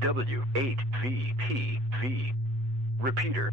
W8VPV. Repeater.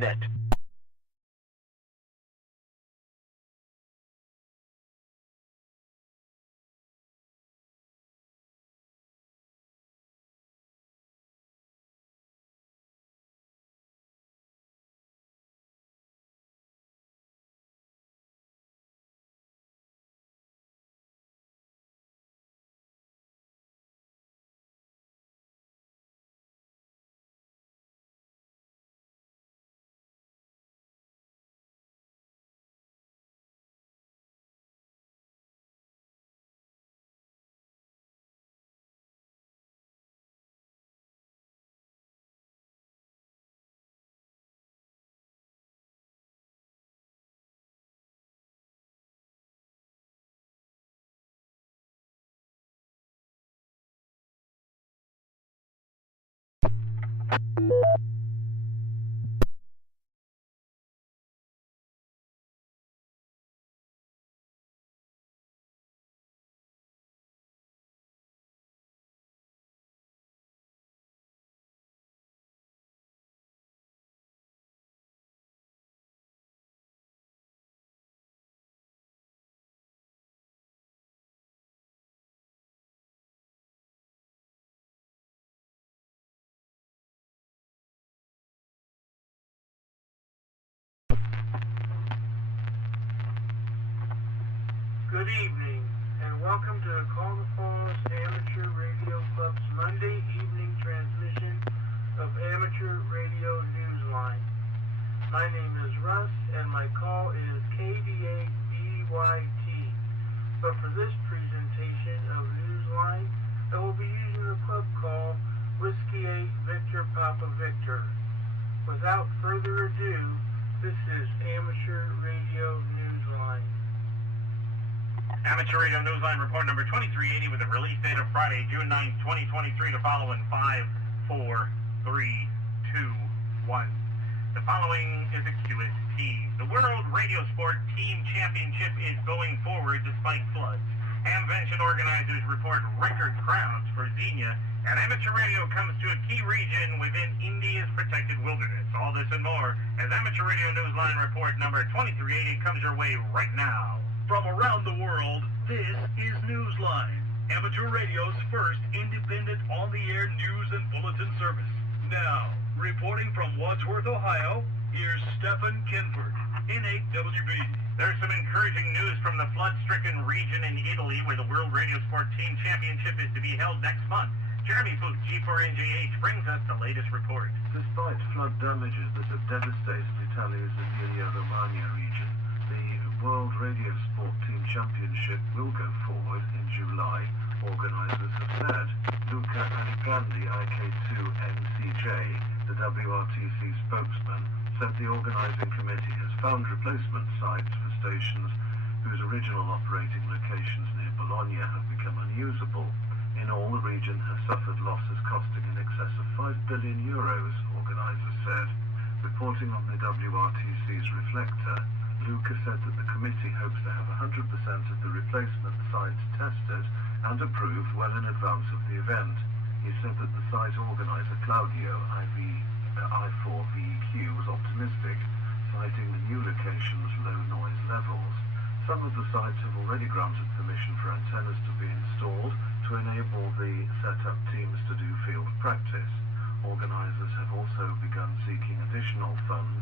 Net. Good evening, and welcome to the Call the Falls Amateur Radio Club's Monday evening transmission of Amateur Radio Newsline. My name is Russ, and my call is KDA-BYT. But for this presentation of Newsline, I will be using the club call Whiskey 8 Victor Papa Victor. Without further ado, this is Amateur Radio Newsline. Amateur Radio Newsline report number 2380 with a release date of Friday, June 9th, 2023 to follow in 5, 4, 3, 2, 1. The following is a QST. The World Radio Sport Team Championship is going forward despite floods. Hamvention organizers report record crowds for Xenia, and amateur radio comes to a key region within India's protected wilderness. All this and more as Amateur Radio Newsline report number 2380 comes your way right now. From around the world, this is Newsline, amateur radio's first independent on-the-air news and bulletin service. Now, reporting from Wadsworth, Ohio, here's Stephen Kinford, N8WB. There's some encouraging news from the flood-stricken region in Italy where the World Radio Sport Team Championship is to be held next month. Jeremy Foot, G4NJH, brings us the latest report. Despite flood damages that have devastated Italy's Emilia-Romagna region, the World Radio Sport Team Championship will go forward in July, organizers have said. Luca Anigrandi, IK2NCJ, the WRTC spokesman, said the organizing committee has found replacement sites for stations whose original operating locations near Bologna have become unusable. In all, the region has suffered losses costing in excess of €5 billion, organizers said. Reporting on the WRTC's Reflector, Luca said that the committee hopes to have 100% of the replacement sites tested and approved well in advance of the event. He said that the site organizer Claudio I4VEQ was optimistic, citing the new location's low noise levels. Some of the sites have already granted permission for antennas to be installed to enable the setup teams to do field practice. Organizers have also begun seeking additional funds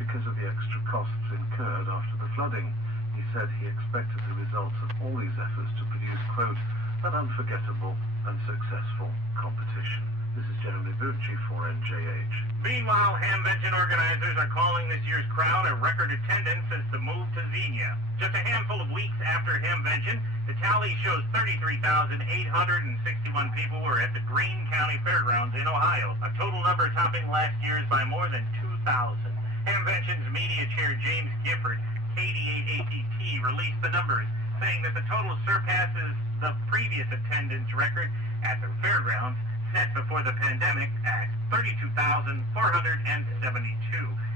because of the extra costs incurred after the flooding. He said he expected the results of all these efforts to produce, quote, an unforgettable and successful competition. This is Jeremy Bucci for NJH. Meanwhile, Hamvention organizers are calling this year's crowd a record attendance since the move to Xenia. Just a handful of weeks after Hamvention, the tally shows 33,861 people were at the Greene County Fairgrounds in Ohio, a total number topping last year's by more than 2,000. Hamvention's media chair James Gifford, KD8ATT, released the numbers, saying that the total surpasses the previous attendance record at the fairgrounds set before the pandemic at 32,472.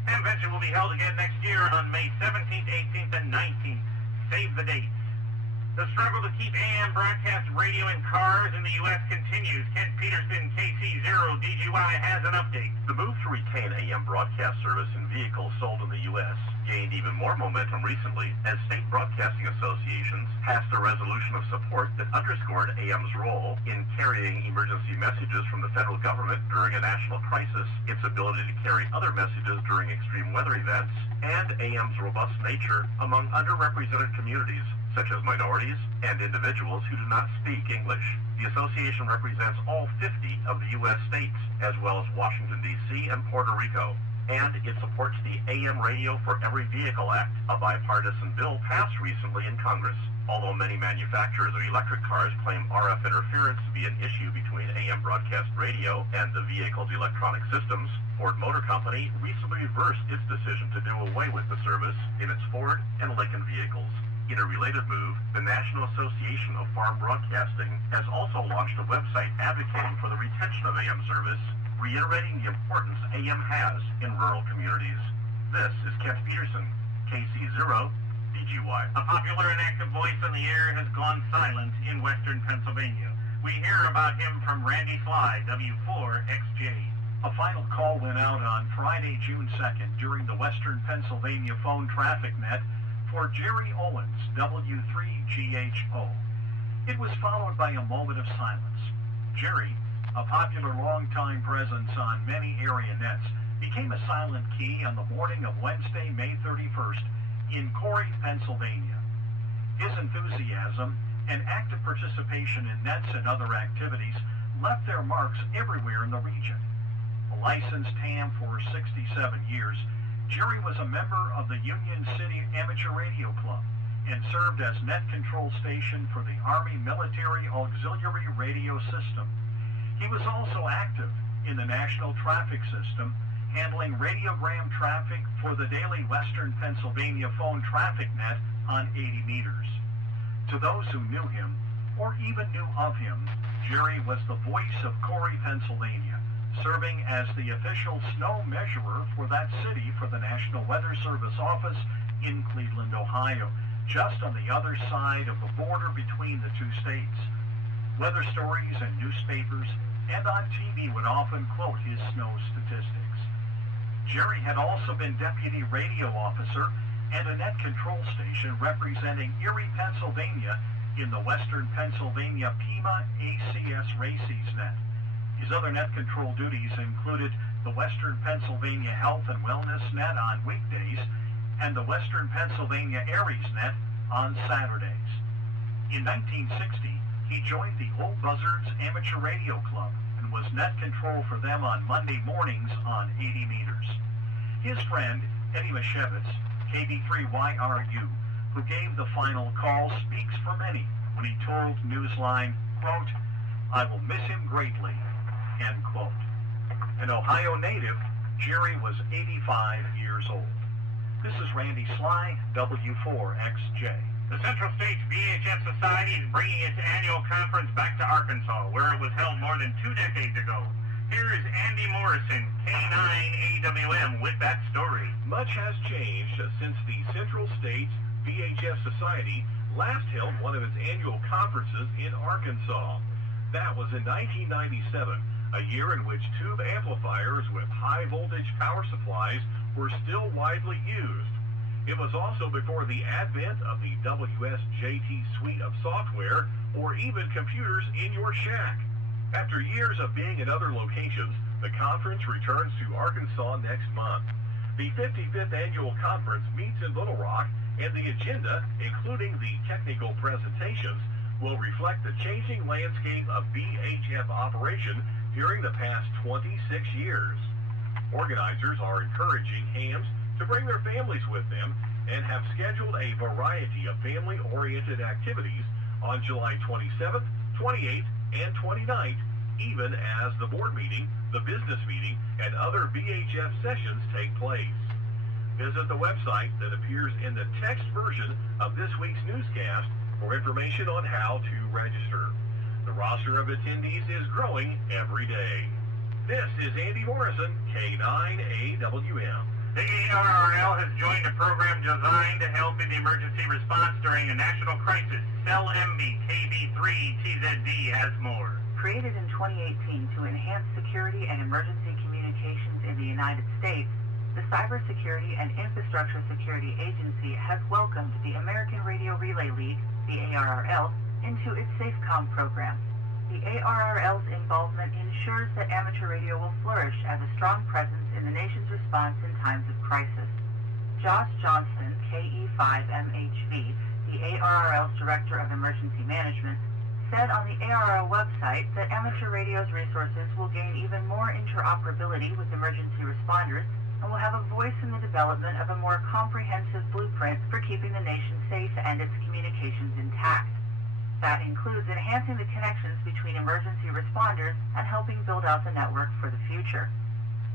Hamvention will be held again next year on May 17th, 18th, and 19th. Save the dates. The struggle to keep AM broadcast radio in cars in the U.S. continues. Kent Peterson, KC0DGY, has an update. The move to retain AM broadcast service in vehicles sold in the U.S. gained even more momentum recently as state broadcasting associations passed a resolution of support that underscored AM's role in carrying emergency messages from the federal government during a national crisis, its ability to carry other messages during extreme weather events, and AM's robust nature among underrepresented communities, such as minorities and individuals who do not speak English. The association represents all 50 of the U.S. states, as well as Washington, D.C. and Puerto Rico. And it supports the AM Radio for Every Vehicle Act, a bipartisan bill passed recently in Congress. Although many manufacturers of electric cars claim RF interference to be an issue between AM broadcast radio and the vehicle's electronic systems, Ford Motor Company recently reversed its decision to do away with the service in its Ford and Lincoln vehicles. In a related move, the National Association of Farm Broadcasting has also launched a website advocating for the retention of AM service, reiterating the importance AM has in rural communities. This is Kent Peterson, KC0DGY. A popular and active voice on the air has gone silent in western Pennsylvania. We hear about him from Randy Fly, W4XJ. A final call went out on Friday, June 2nd during the Western Pennsylvania phone traffic net for Jerry Owens, W3GHO. It was followed by a moment of silence. Jerry, a popular longtime presence on many area nets, became a silent key on the morning of Wednesday, May 31st in Corey, Pennsylvania. His enthusiasm and active participation in nets and other activities left their marks everywhere in the region. A licensed ham for 67 years, Jerry was a member of the Union City Amateur Radio Club, and served as net control station for the Army Military Auxiliary Radio System. He was also active in the National Traffic System, handling radiogram traffic for the daily Western Pennsylvania phone traffic net on 80 meters. To those who knew him, or even knew of him, Jerry was the voice of Corry, Pennsylvania, serving as the official snow measurer for that city for the National Weather Service office in Cleveland, Ohio, just on the other side of the border between the two states. Weather stories and newspapers and on TV would often quote his snow statistics. Jerry had also been deputy radio officer and a net control station representing Erie, Pennsylvania in the Western Pennsylvania Pima ACS Races net. His other net control duties included the Western Pennsylvania Health and Wellness net on weekdays and the Western Pennsylvania Aries net on Saturdays. In 1960, he joined the Old Buzzards Amateur Radio Club and was net control for them on Monday mornings on 80 meters. His friend, Eddie Mashevitz, KB3YRU, who gave the final call, speaks for many when he told Newsline, quote, "I will miss him greatly," end quote. An Ohio native, Jerry was 85 years old. This is Randy Sly, W4XJ. The Central States VHF Society is bringing its annual conference back to Arkansas, where it was held more than 2 decades ago. Here is Andy Morrison, K9AWM, with that story. Much has changed since the Central States VHF Society last held one of its annual conferences in Arkansas. That was in 1997, a year in which tube amplifiers with high voltage power supplies were still widely used. It was also before the advent of the WSJT suite of software or even computers in your shack. After years of being in other locations, the conference returns to Arkansas next month. The 55th annual conference meets in Little Rock, and the agenda, including the technical presentations, will reflect the changing landscape of VHF operation during the past 26 years. Organizers are encouraging hams to bring their families with them and have scheduled a variety of family-oriented activities on July 27th, 28th, and 29th, even as the board meeting, the business meeting, and other VHF sessions take place. Visit the website that appears in the text version of this week's newscast for information on how to register. The roster of attendees is growing every day. This is Andy Morrison, K9AWM. The ARRL has joined a program designed to help in the emergency response during a national crisis. CellMB KB3TZD has more. Created in 2018 to enhance security and emergency communications in the United States, the Cybersecurity and Infrastructure Security Agency has welcomed the American Radio Relay League, the ARRL, into its SafeCom program. The ARRL's involvement ensures that amateur radio will flourish as a strong presence in the nation's response in times of crisis. Josh Johnston, KE5MHV, the ARRL's Director of Emergency Management, said on the ARRL website that amateur radio's resources will gain even more interoperability with emergency responders and will have a voice in the development of a more comprehensive blueprint for keeping the nation safe and its communications intact. That includes enhancing the connections between emergency responders and helping build out the network for the future.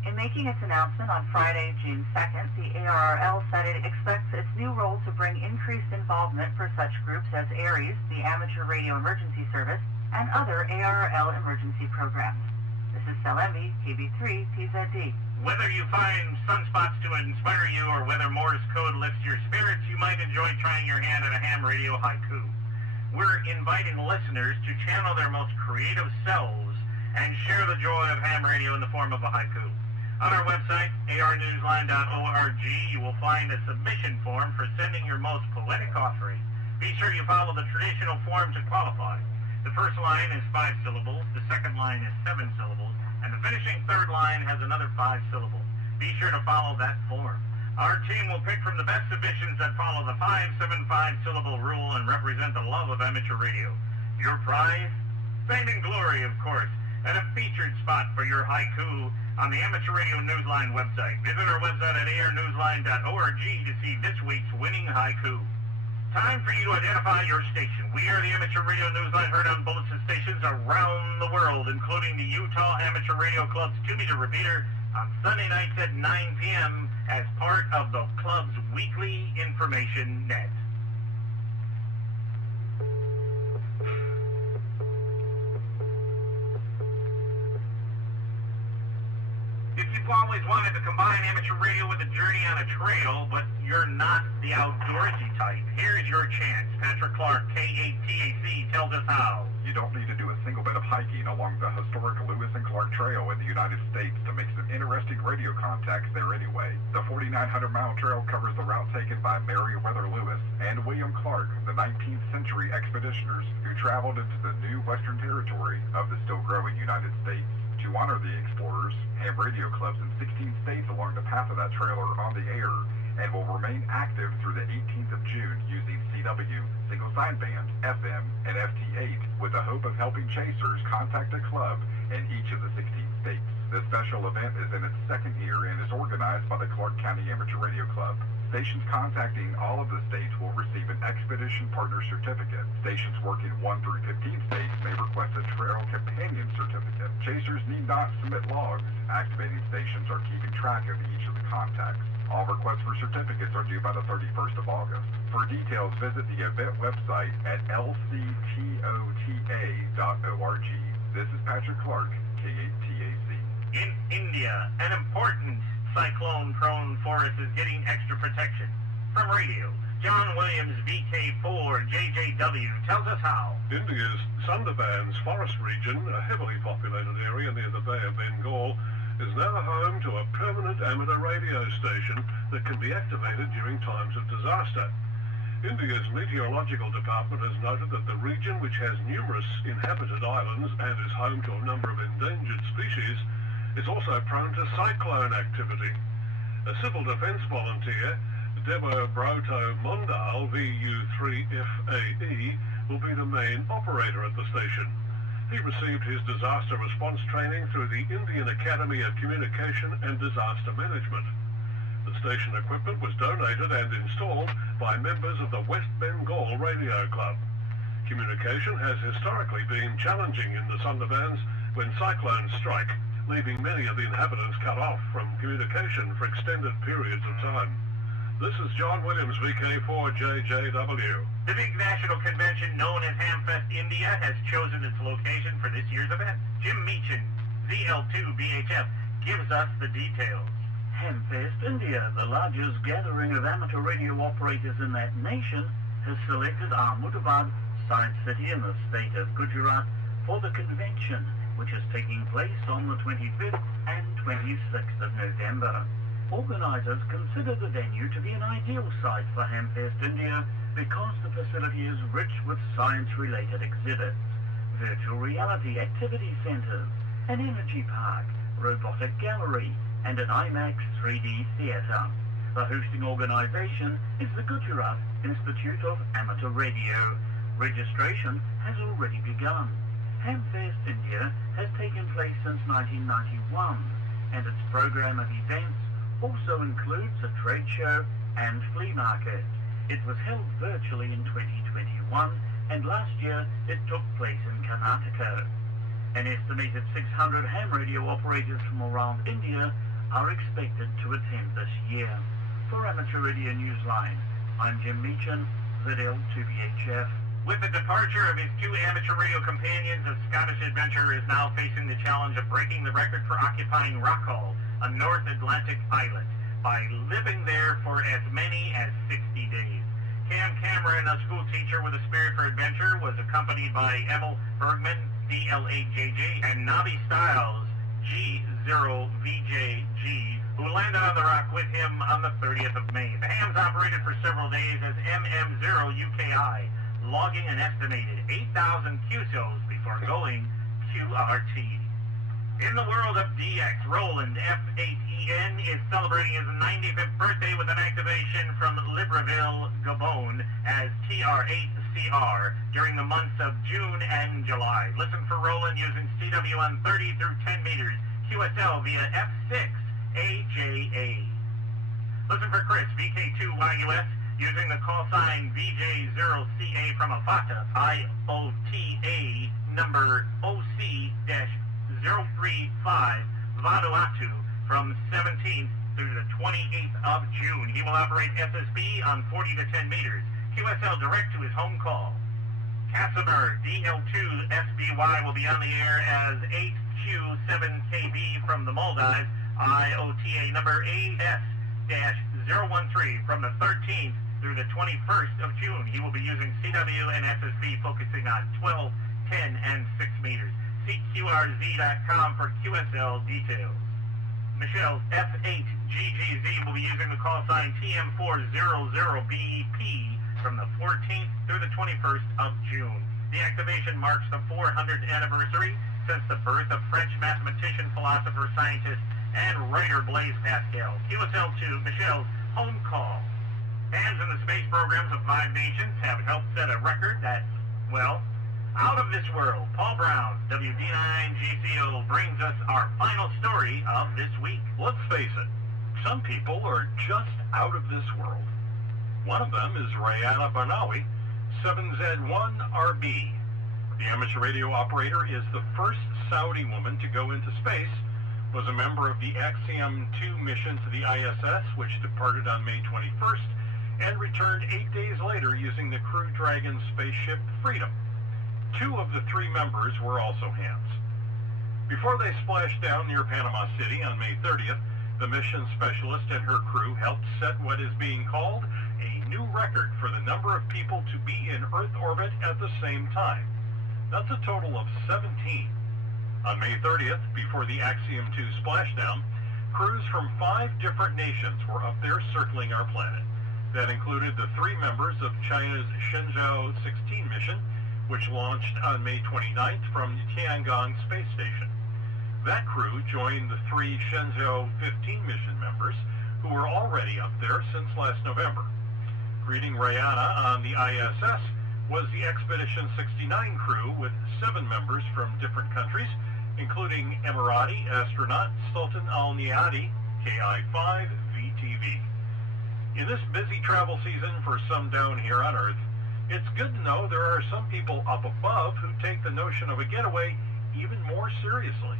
In making its announcement on Friday, June 2nd, the ARRL said it expects its new role to bring increased involvement for such groups as ARES, the Amateur Radio Emergency Service, and other ARRL emergency programs. This is CellMB KB3TZD. Whether you find sunspots to inspire you or whether Morse code lifts your spirits, you might enjoy trying your hand at a ham radio haiku. We're inviting listeners to channel their most creative selves and share the joy of ham radio in the form of a haiku. On our website, arnewsline.org, you will find a submission form for sending your most poetic offering. Be sure you follow the traditional form to qualify. The first line is 5 syllables, the second line is 7 syllables, and the finishing third line has another 5 syllables. Be sure to follow that form. Our team will pick from the best submissions that follow the 5-7-5 syllable rule and represent the love of amateur radio. Your prize? Fame and glory, of course, and a featured spot for your haiku on the Amateur Radio Newsline website. Visit our website at arnewsline.org to see this week's winning haiku. Time for you to identify your station. We are the Amateur Radio Newsline, heard on bulletin stations around the world, including the Utah Amateur Radio Club's 2-meter repeater on Sunday nights at 9 p.m. as part of the club's weekly information net. If you've always wanted to combine amateur radio with a journey on a trail, but you're not the outdoorsy type, here's your chance. Patrick Clark, K8TAC, tells us how. You don't need to do a single bit of hiking along the historic Lewis and Clark Trail in the United States to make some interesting radio contacts there anyway. The 4,900-mile trail covers the route taken by Meriwether Lewis and William Clark, the 19th century expeditioners who traveled into the new western territory of the still-growing United States. To honor the explorers, ham radio clubs in 16 states along the path of that trail are on the air and will remain active through the 18th of June using CW, single sideband, FM, and FT8 with the hope of helping chasers contact a club in each of the 16 states. This special event is in its second year and is organized by the Clark County Amateur Radio Club. Stations contacting all of the states will receive an Expedition Partner Certificate. Stations working 1 through 15 states may request a Trail Companion Certificate. Chasers need not submit logs. Activating stations are keeping track of each of the contacts. All requests for certificates are due by the 31st of August. For details, visit the event website at lctota.org. This is Patrick Clark, K8TAC. In India, an important cyclone-prone forest is getting extra protection. From radio, John Williams, VK4 JJW, tells us how. India's Sundarbans forest region, a heavily populated area near the Bay of Bengal, is now home to a permanent amateur radio station that can be activated during times of disaster. India's meteorological department has noted that the region, which has numerous inhabited islands and is home to a number of endangered species, is also prone to cyclone activity. A civil defence volunteer, Debo Broto Mondal, VU3FAE, will be the main operator at the station. He received his disaster response training through the Indian Academy of Communication and Disaster Management. The station equipment was donated and installed by members of the West Bengal Radio Club. Communication has historically been challenging in the Sundarbans when cyclones strike, leaving many of the inhabitants cut off from communication for extended periods of time. This is John Williams, VK4JJW. The big national convention known as Hamfest India has chosen its location for this year's event. Jim Meechan, ZL2BHF, gives us the details. Hamfest India, the largest gathering of amateur radio operators in that nation, has selected Ahmedabad, Science City in the state of Gujarat, for the convention, which is taking place on the 25th and 26th of November. Organisers consider the venue to be an ideal site for Hamfest India because the facility is rich with science-related exhibits, virtual reality activity centres, an energy park, robotic gallery, and an IMAX 3D theatre. The hosting organisation is the Gujarat Institute of Amateur Radio. Registration has already begun. Hamfest India has taken place since 1991, and its program of events also includes a trade show and flea market. It was held virtually in 2021, and last year it took place in Karnataka. An estimated 600 ham radio operators from around India are expected to attend this year. For Amateur Radio Newsline, I'm Jim Meechan, ZL2BHF. With the departure of his two amateur radio companions, the Scottish adventurer is now facing the challenge of breaking the record for occupying Rockall, a North Atlantic islet, by living there for as many as 60 days. Cam Cameron, a school teacher with a spirit for adventure, was accompanied by Emil Bergman, DL8JJ, and Navi Styles, G0VJG, who landed on the rock with him on the 30th of May. The hams operated for several days as MM0UKI, logging an estimated 8,000 QSOs before going QRT. In the world of DX, Roland F8EN is celebrating his 95th birthday with an activation from Libreville, Gabon as TR8CR during the months of June and July. Listen for Roland using CWN 30 through 10 meters, QSL via F6AJA. Listen for Chris, VK2YUS, using the call sign VJ0CA from Afata, IOTA number OC-035, Vanuatu, from 17th through the 28th of June. He will operate SSB on 40 to 10 meters. QSL direct to his home call. Casimir DL2 SBY will be on the air as 8Q7KB from the Maldives, IOTA number AS-013 from the 13th through the 21st of June. He will be using CW and SSB focusing on 12, 10, and 6 meters. CQRZ.com for QSL details. Michelle's F8GGZ will be using the call sign TM400BP from the 14th through the 21st of June. The activation marks the 400th anniversary since the birth of French mathematician, philosopher, scientist, and writer Blaise Pascal. QSL to Michelle's home call. Fans in the space programs of 5 nations have helped set a record that's, well, out of this world. Paul Brown, WD9GCO, brings us our final story of this week. Let's face it, some people are just out of this world. One of them is Rayana Barnawi, 7Z1RB. The amateur radio operator is the first Saudi woman to go into space, was a member of the Axiom-2 mission to the ISS, which departed on May 21st, and returned 8 days later using the Crew Dragon spaceship Freedom. 2 of the 3 members were also hands. Before they splashed down near Panama City on May 30th, the mission specialist and her crew helped set what is being called a new record for the number of people to be in Earth orbit at the same time. That's a total of 17. On May 30th, before the Axiom-2 splashdown, crews from 5 different nations were up there circling our planet. That included the 3 members of China's Shenzhou 16 mission, which launched on May 29th from Tiangong Space Station. That crew joined the 3 Shenzhou 15 mission members who were already up there since last November. Greeting Rayana on the ISS was the Expedition 69 crew with 7 members from different countries, including Emirati astronaut Sultan Al Niyadi, KI-5 VTV. In this busy travel season for some down here on Earth, it's good to know there are some people up above who take the notion of a getaway even more seriously.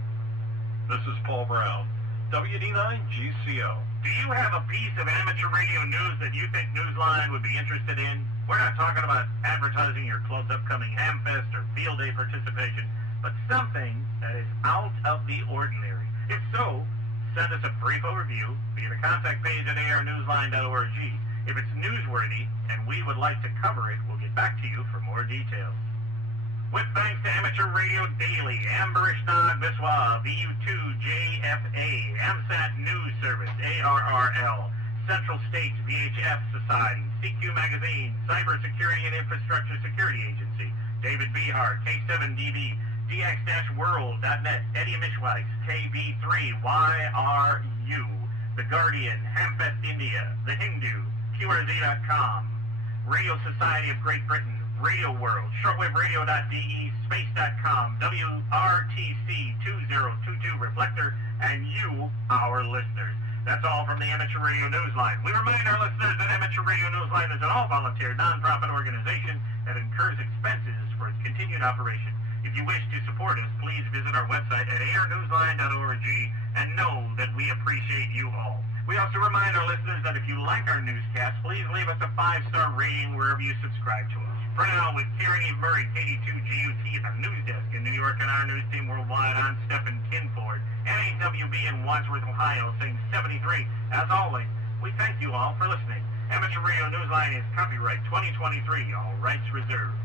This is Paul Brown, WD9GCO. Do you have a piece of amateur radio news that you think Newsline would be interested in? We're not talking about advertising your club's upcoming Hamfest or Field Day participation, but something that is out of the ordinary. If so, send us a brief overview via the contact page at arnewsline.org. If it's newsworthy and we would like to cover it, we'll get back to you for more details. With thanks to Amateur Radio Daily, Amberishnaag Biswa, VU2JFA, AMSAT News Service, ARRL, Central States VHF Society, CQ Magazine, Cybersecurity and Infrastructure Security Agency, David Behar, K7DB, DX-World.net, Eddie Mishweiss, KB3YRU, The Guardian, Hamfest India, The Hindu, QRZ.com, Radio Society of Great Britain, Radio World, shortwaveradio.de, space.com, WRTC2022 Reflector, and you, our listeners. That's all from the Amateur Radio Newsline. We remind our listeners that Amateur Radio Newsline is an all-volunteer, non-profit organization that incurs expenses for its continued operation. If you wish to support us, please visit our website at arnewsline.org and know that we appreciate you all. We also remind our listeners that if you like our newscast, please leave us a 5-star rating wherever you subscribe to us. For now, with Kieran Eve Murray, KD2GUT at the news desk in New York and our news team worldwide, I'm Stephen Kinford, NAWB in Wadsworth, Ohio, saying 73. As always, we thank you all for listening. Amateur Radio Newsline is copyright 2023, all rights reserved.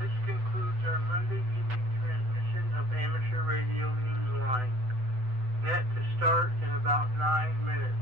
This concludes our Monday evening transmission of Amateur Radio Newsline. Net to start in about 9 minutes.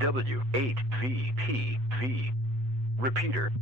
W8VPV. Repeater.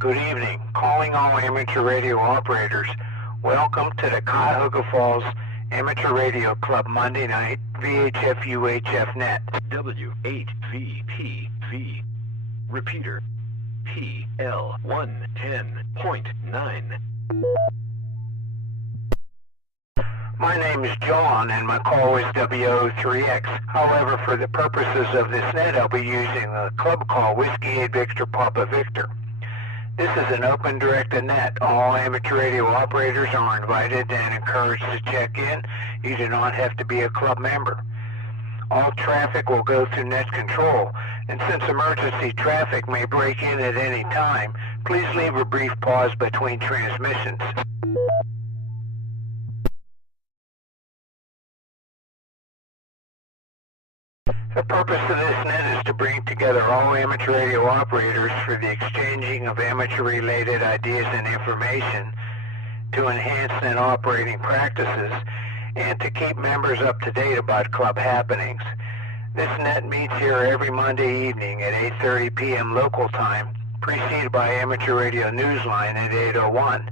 Good evening. Calling all amateur radio operators. Welcome to the Cuyahoga Falls Amateur Radio Club Monday night VHF UHF net. W8VPV. Repeater. PL110.9. My name is John and my call is WO3X. However, for the purposes of this net, I'll be using the club call Whiskey 8 Victor Papa Victor. This is an open directed net. All amateur radio operators are invited and encouraged to check in. You do not have to be a club member. All traffic will go through net control, and since emergency traffic may break in at any time, please leave a brief pause between transmissions. The purpose of this net is to bring together all amateur radio operators for the exchanging of amateur-related ideas and information, to enhance net operating practices, and to keep members up to date about club happenings. This net meets here every Monday evening at 8:30 p.m. local time, preceded by Amateur Radio Newsline at 8:01.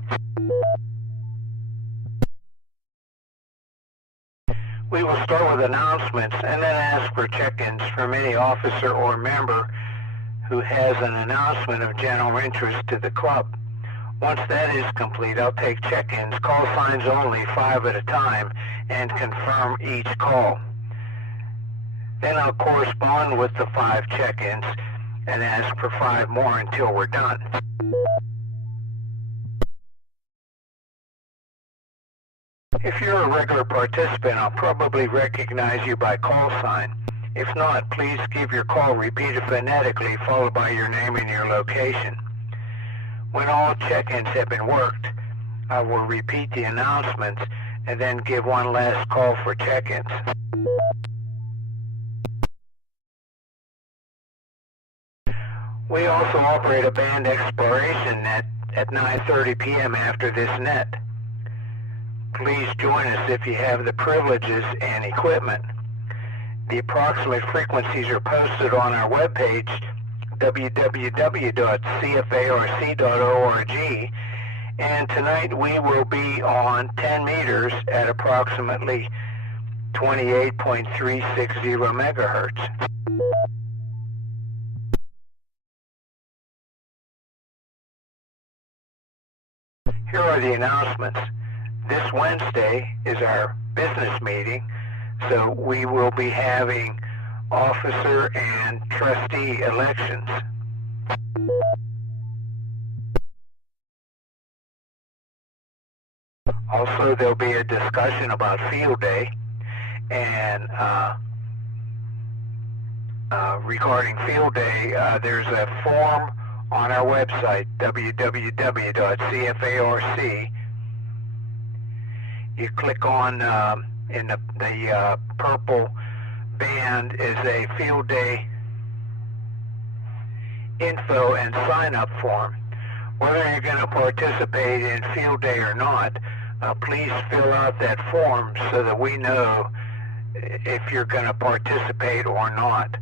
We will start with announcements and then ask for check-ins from any officer or member who has an announcement of general interest to the club. Once that is complete, I'll take check-ins, call signs only, 5 at a time, and confirm each call. Then I'll correspond with the 5 check-ins and ask for 5 more until we're done. If you're a regular participant, I'll probably recognize you by call sign. If not, please give your call repeated phonetically, followed by your name and your location. When all check-ins have been worked, I will repeat the announcements and then give one last call for check-ins. We also operate a band exploration net at 9:30 p.m. after this net. Please join us if you have the privileges and equipment. The approximate frequencies are posted on our webpage, www.cfarc.org, and tonight we will be on 10 meters at approximately 28.360 megahertz. Here are the announcements. This Wednesday is our business meeting, so we will be having officer and trustee elections. Also, there'll be a discussion about field day, and regarding field day, there's a form on our website, www.cfarc. You click on, in the purple band is a field day info and sign-up form. Whether you're going to participate in field day or not, please fill out that form so that we know if you're going to participate or not.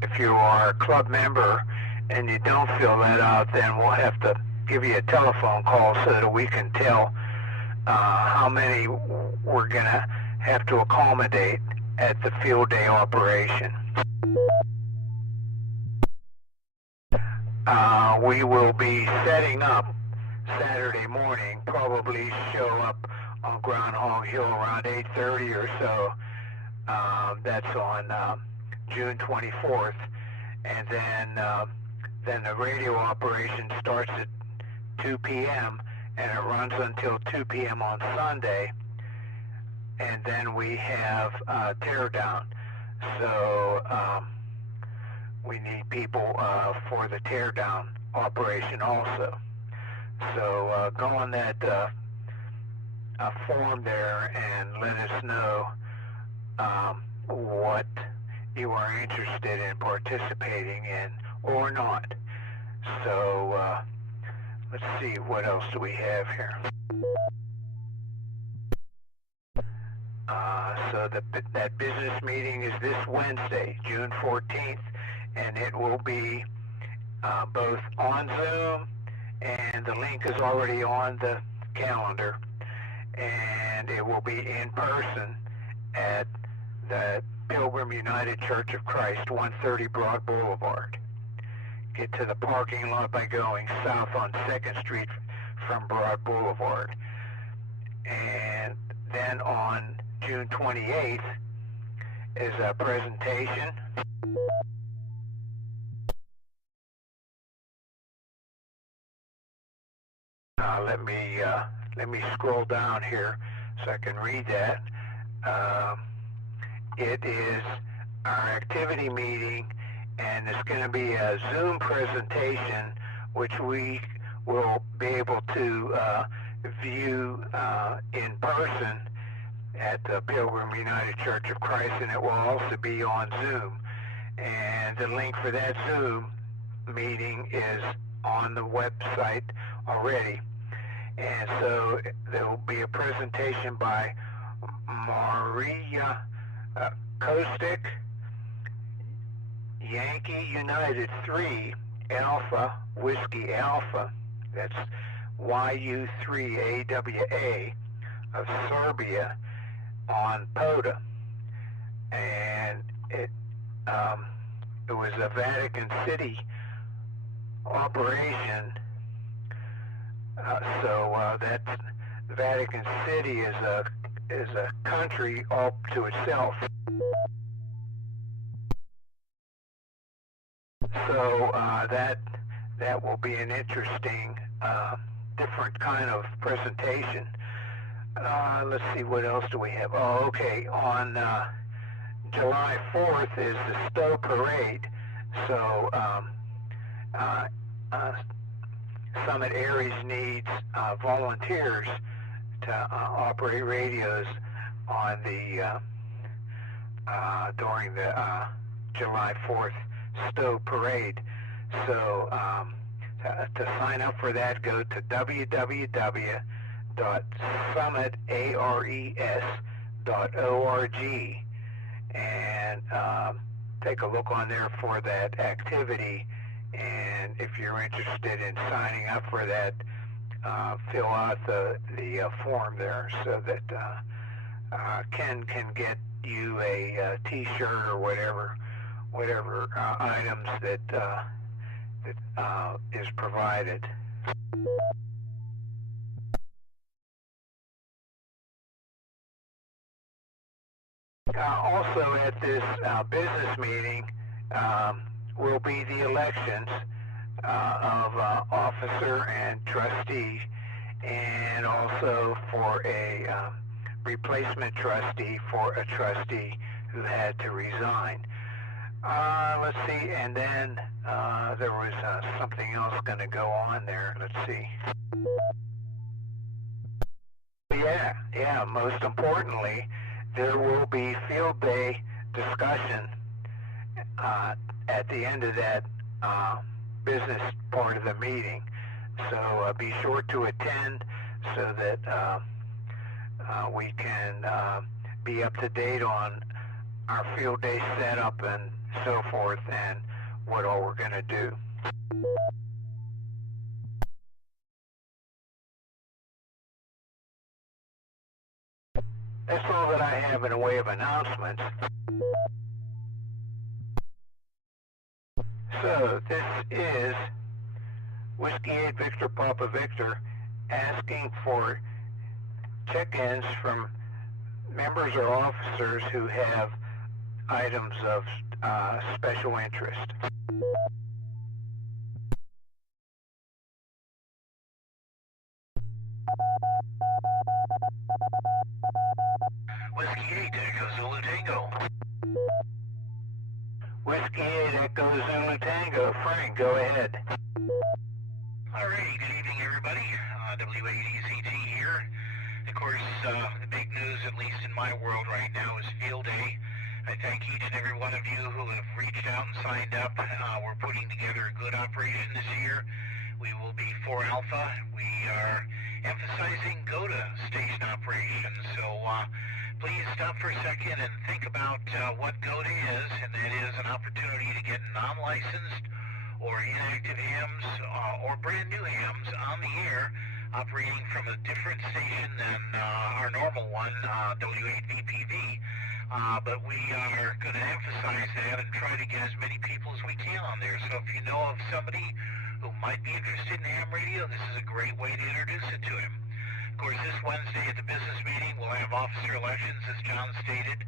If you are a club member and you don't fill that out, then we'll have to give you a telephone call so that we can tell how many we're going to have to accommodate at the field day operation. We will be setting up Saturday morning, probably show up on Groundhog Hill around 8:30 or so. That's on June 24th, and then the radio operation starts at 2 p.m. and it runs until 2 p.m. on Sunday, and then we have teardown. So we need people for the teardown operation also. So go on that form there and let us know what you are interested in participating in or not. So let's see, what else do we have here? So that business meeting is this Wednesday, June 14th, and it will be both on Zoom, and the link is already on the calendar, and it will be in person at the Pilgrim United Church of Christ, 130 Broad Boulevard. Get to the parking lot by going south on 2nd Street from Broad Boulevard. And then on June 28th is a presentation. Let me scroll down here so I can read that. it is our activity meeting, and it's going to be a Zoom presentation, which we will be able to view in person at the Pilgrim United Church of Christ, and it will also be on Zoom. And the link for that Zoom meeting is on the website already. And so there will be a presentation by Maria Kostic, Yankee United 3 Alpha Whiskey Alpha, that's YU3AWA of Serbia, on POTA. And it was a Vatican City operation, so that Vatican City is a country all to itself. So that will be an interesting, different kind of presentation. Let's see, what else do we have? Oh, okay. On July 4th is the Stowe Parade. So Summit Aries needs volunteers to operate radios on the during the July 4th Stowe Parade. So to sign up for that, go to www.summitares.org and take a look on there for that activity. And if you're interested in signing up for that, fill out the form there so that Ken can get you a T-shirt or whatever items that is provided. Also at this business meeting will be the elections of officer and trustee, and also for a replacement trustee for a trustee who had to resign. Let's see, and then there was something else going to go on there. Let's see. Yeah, most importantly, there will be field day discussion at the end of that business part of the meeting. So be sure to attend so that we can be up to date on our field day setup and so forth, and what all we're going to do. That's all that I have in the way of announcements. So this is Whiskey 8 Victor Papa Victor asking for check-ins from members or officers who have items of special interest. Whiskey 8 Echo Zulu Tango. Whiskey 8 Echo Zulu Tango. Frank, go ahead. Alrighty, good evening everybody. WADCT here. Of course, the big news, at least in my world right now, is Field Day. I thank each and every one of you who have reached out and signed up. We're putting together a good operation this year. We will be 4 Alpha. We are emphasizing GOTA station operations. So please stop for a second and think about what GOTA is, and that is an opportunity to get non-licensed or inactive hams or brand new hams on the air, operating from a different station than our normal one, W8VPV. But we are going to emphasize that and try to get as many people as we can on there. So if you know of somebody who might be interested in ham radio, this is a great way to introduce it to him. Of course, this Wednesday at the business meeting, we'll have officer elections, as John stated,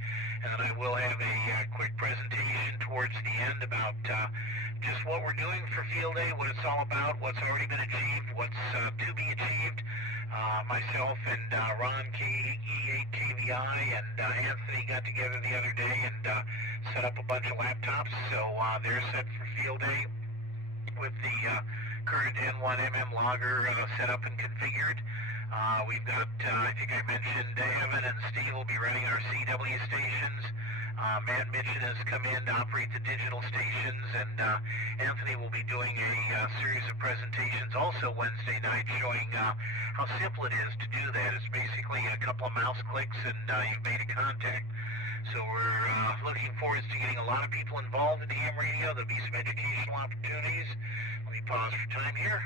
and then I will have a quick presentation towards the end about just what we're doing for Field Day, what it's all about, what's already been achieved, what's to be achieved. Myself and Ron KE8KVI and Anthony got together the other day and set up a bunch of laptops, so they're set for Field Day with the current N1MM logger set up and configured. We've got, I think I mentioned, Evan and Steve will be running our CW stations. Matt Mitchin has come in to operate the digital stations, and Anthony will be doing a series of presentations also Wednesday night showing how simple it is to do that. It's basically a couple of mouse clicks and you've made a contact. So we're looking forward to getting a lot of people involved in ham radio. There'll be some educational opportunities. Let me pause for time here.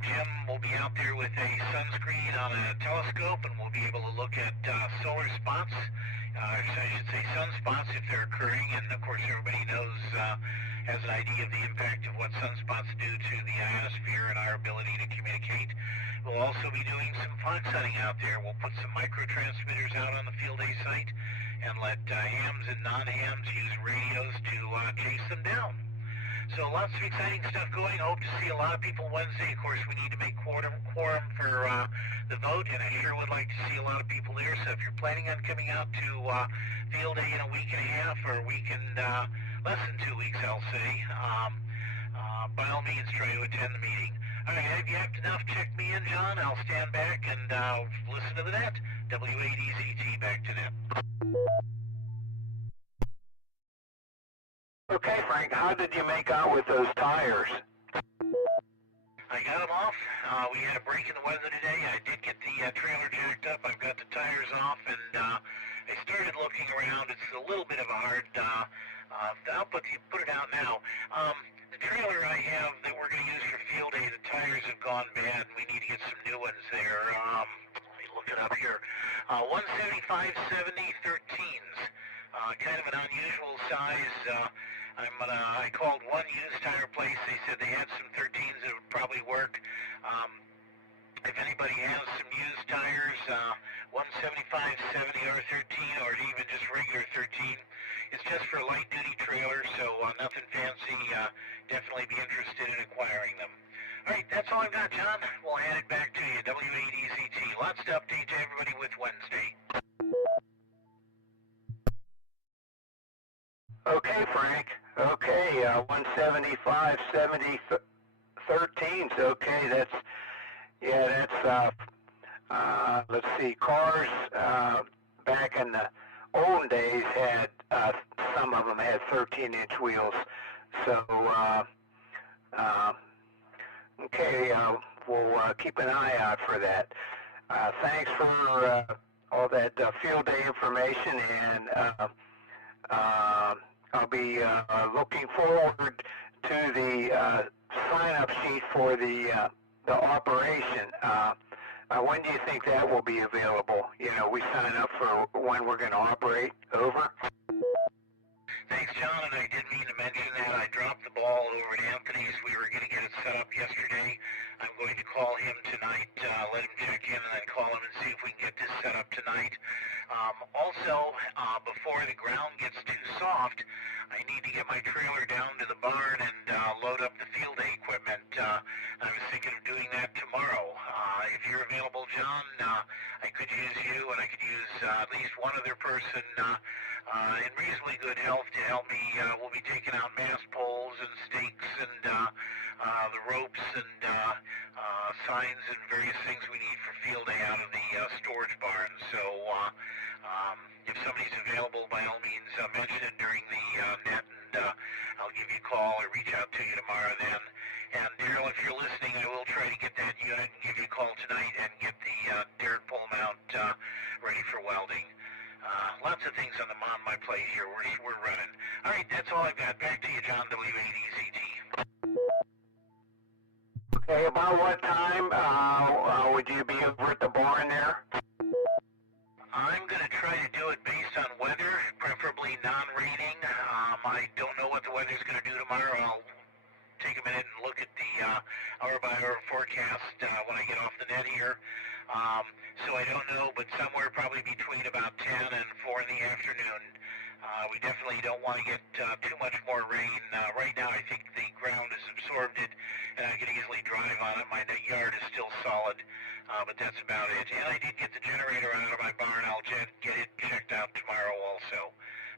Jim will be out there with a sunscreen on a telescope, and we'll be able to look at solar spots, I should say sunspots if they're occurring, and of course everybody knows, has an idea of the impact of what sunspots do to the ionosphere and our ability to communicate. We'll also be doing some fox hunting out there. We'll put some microtransmitters out on the Field Day site and let hams and non-hams use radios to chase them down. So lots of exciting stuff going. Hope to see a lot of people Wednesday. Of course, we need to make quorum for the vote, and I sure would like to see a lot of people there. So if you're planning on coming out to Field Day in a week and a half or a week and less than 2 weeks, I'll say, by all means try to attend the meeting. All right, have you yapped enough? Check me in, John. I'll stand back and listen to the net. W8EZT, back to net. Okay, Frank, how did you make out with those tires? I got them off. We had a break in the weather today. I did get the trailer jacked up. I've got the tires off, and I started looking around. It's a little bit of a hard, I'll put it out now. The trailer I have that we're going to use for Field Day, the tires have gone bad, and we need to get some new ones there. Let me look it up here. 175/70 13s. Kind of an unusual size. I called one used tire place. They said they had some 13s that would probably work. If anybody has some used tires, 175/70 or 13, or even just regular 13, it's just for a light-duty trailer, so nothing fancy. Definitely be interested in acquiring them. All right, that's all I've got, John. We'll hand it back to you. W8EZT. Lots to update to everybody with Wednesday. Okay, Frank. Okay, 175/70 13s. Okay, that's let's see, cars back in the old days had, some of them had 13-inch wheels. So, okay, we'll keep an eye out for that. Thanks for all that Field Day information, and I'll be looking forward to the sign-up sheet for the operation. When do you think that will be available? You know, we sign up for when we're going to operate. Over. Thanks, John, and I did mean to mention that I dropped the ball over at Anthony's. We were going to get it set up yesterday. I'm going to call him tonight, let him check in, and then call him and see if we can get this set up tonight. Also, before the ground gets too soft, I need to get my trailer down to the barn and load up the Field Day equipment. I was thinking of doing that tomorrow. If you're available, John, I could use you, and I could use at least one other person in reasonably good health to help me. We'll be taking out mast poles and stakes and the ropes and signs and various things we need for Field Day out of the storage barn. So if somebody's available, by all means, mention it during the net, and I'll give you a call or reach out to you tomorrow then. And Daryl, if you're listening, I will try to get that unit and give you a call tonight and get the Derrick pull mount ready for welding. Lots of things on my plate here. We're running. All right, that's all I've got. Back to you, John, W8EZT. Okay, about what time would you be over at the barn there? I'm going to try to do it based on weather, preferably non-raining. I don't know what the weather's going to do tomorrow. I'll take a minute and look at the hour-by-hour forecast when I get off the net here. So I don't know, but somewhere probably between about 10 and 4 in the afternoon. We definitely don't want to get too much more rain. Right now, I think the ground has absorbed it, and I can easily drive on it. My yard is still solid, but that's about it. And I did get the generator out of my barn. I'll get it checked out tomorrow also.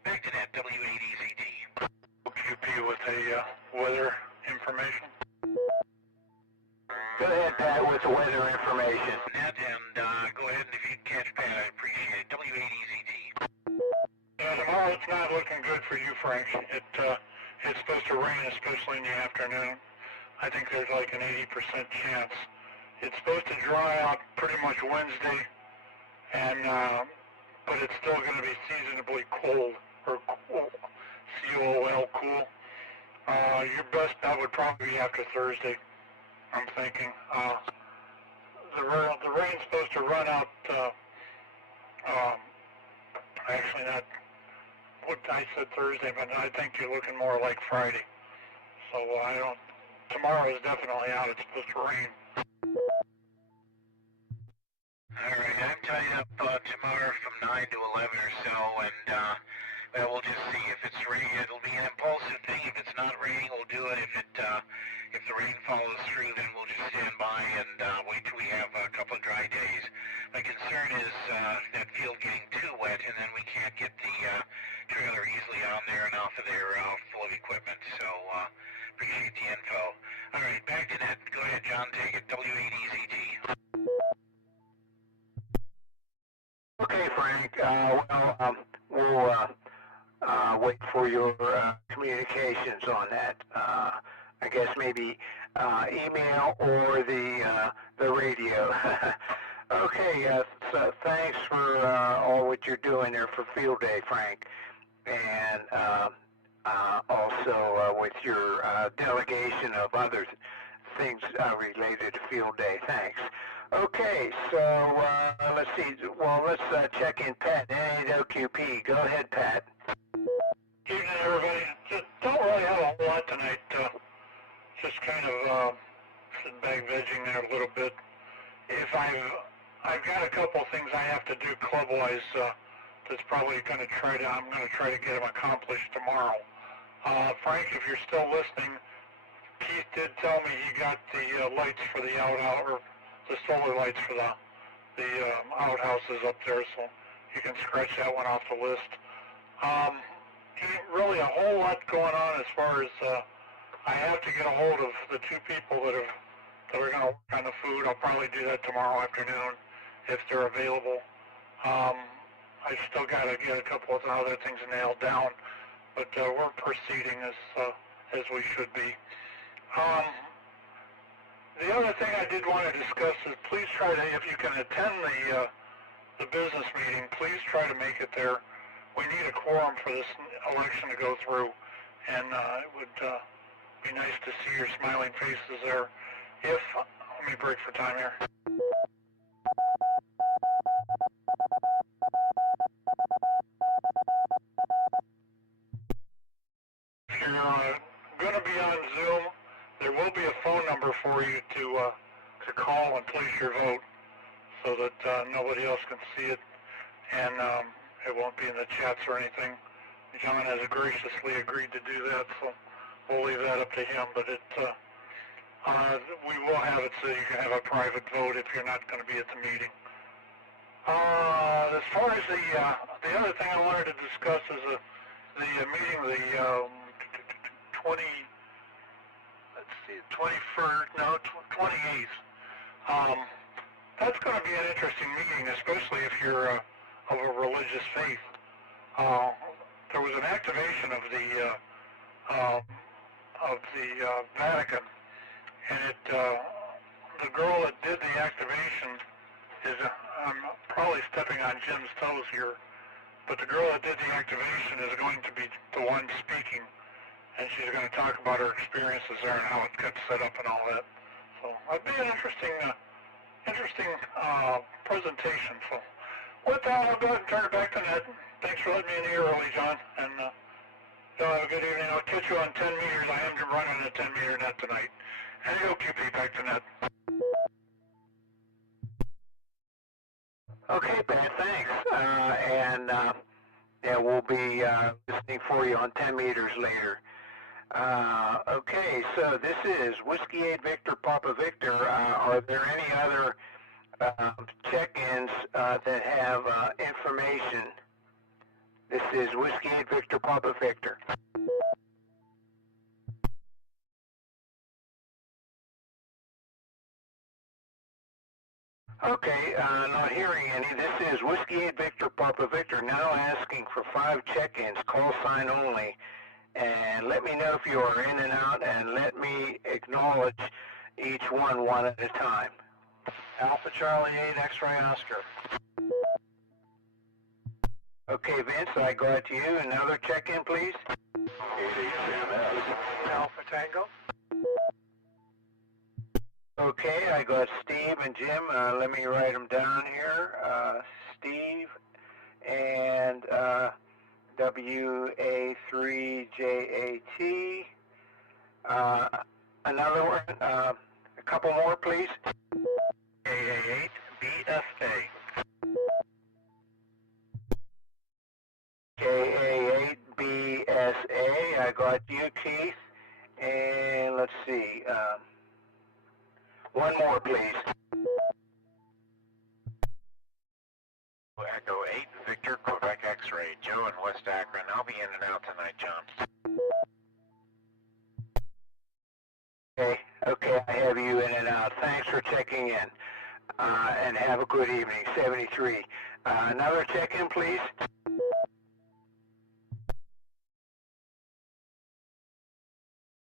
Back to that, W8EZT. QP with a weather information. Go ahead, Pat, with the weather information. Net, and go ahead, and if you catch Pat, I appreciate it. W8EZT. Yeah, tomorrow it's not looking good for you, Frank. It's supposed to rain, especially in the afternoon. I think there's like an 80% chance. It's supposed to dry out pretty much Wednesday, and but it's still going to be seasonably cold, or cool, C-O-O-L, cool. Your best bet would probably be after Thursday, I'm thinking. The rain's supposed to run out, actually not, what I said Thursday, but I think you're looking more like Friday. So tomorrow is definitely out. It's supposed to rain. All right, I'm tied up tomorrow from 9 to 11 or so, and we'll just see if it's raining. It'll be an impulsive thing. If it's not raining, we'll do it. If the rain follows through, then we'll just stand by and wait till we have a couple of dry days. My concern is that field getting too wet, and then we can't get the trailer easily on there and off of there full of equipment. So appreciate the info. All right, back to that. Go ahead, John. Take it. W8EZT. Okay, Frank. We'll wait for your communications on that. I guess maybe email or the radio. Okay. So thanks for all what you're doing there for Field Day, Frank, and also with your delegation of other things related to Field Day. Thanks. Okay, so let's see. Well, let's check in Pat, NAWQP. Go ahead, Pat. Evening, everybody. Just don't really have a whole lot tonight. Just kind of sitting back vegging there a little bit. If I've got a couple things I have to do club-wise. That's probably I'm going to try to get them accomplished tomorrow. Frank, if you're still listening, Keith did tell me he got the lights for the or the solar lights for the outhouses up there, so you can scratch that one off the list. Ain't really a whole lot going on as far as I have to get a hold of the two people that are going to work on the food. I'll probably do that tomorrow afternoon if they're available. I still got to get a couple of other things nailed down, but we're proceeding as we should be. The other thing I did want to discuss is please try to, if you can attend the business meeting, please try to make it there. We need a quorum for this election to go through, and it would be nice to see your smiling faces there. Let me break for time here. If you're going to be on Zoom, there will be a phone number for you to call and place your vote so that nobody else can see it, and it won't be in the chats or anything. John has graciously agreed to do that, so we'll leave that up to him, but we will have it so you can have a private vote if you're not going to be at the meeting. As far as the other thing I wanted to discuss is the meeting, the 28th. That's going to be an interesting meeting, especially if you're of a religious faith. There was an activation of the Vatican, and the girl that did the activation is I'm probably stepping on Jim's toes here, but the girl that did the activation is going to be the one speaking, and she's going to talk about her experiences there and how it got set up and all that. So it'd be an interesting presentation. So with that, I'll go ahead and turn it back to Ned. Thanks for letting me in here early, John, and y'all have a good evening. I'll catch you on 10 meters. I am running a 10-meter net tonight. And QP, back to Ned. Okay, Pat, thanks. that will be listening for you on 10 meters later. Okay, so this is Whiskey 8 Victor Papa Victor. Are there any other check-ins that have information? This is Whiskey 8 Victor Papa Victor. Okay, not hearing any. This is Whiskey 8 Victor Papa Victor, now asking for 5 check-ins, call sign only. And let me know if you are in and out, and let me acknowledge each one at a time. Alpha Charlie 8 X-Ray Oscar. Okay, Vince, I got you. Another check-in, please. 88CMS. Alpha Tango. Okay, I got Steve and Jim. Let me write them down here. Steve and WA3JAT. Another one. A couple more, please. KA8BSA. KA8BSA. I got you, Keith. And let's see. One more, please. Echo 8 Victor Quebec X-Ray. Joe in West Akron. I'll be in and out tonight, John. Okay, I have you in and out. Thanks for checking in. And have a good evening. 73. Another check-in, please.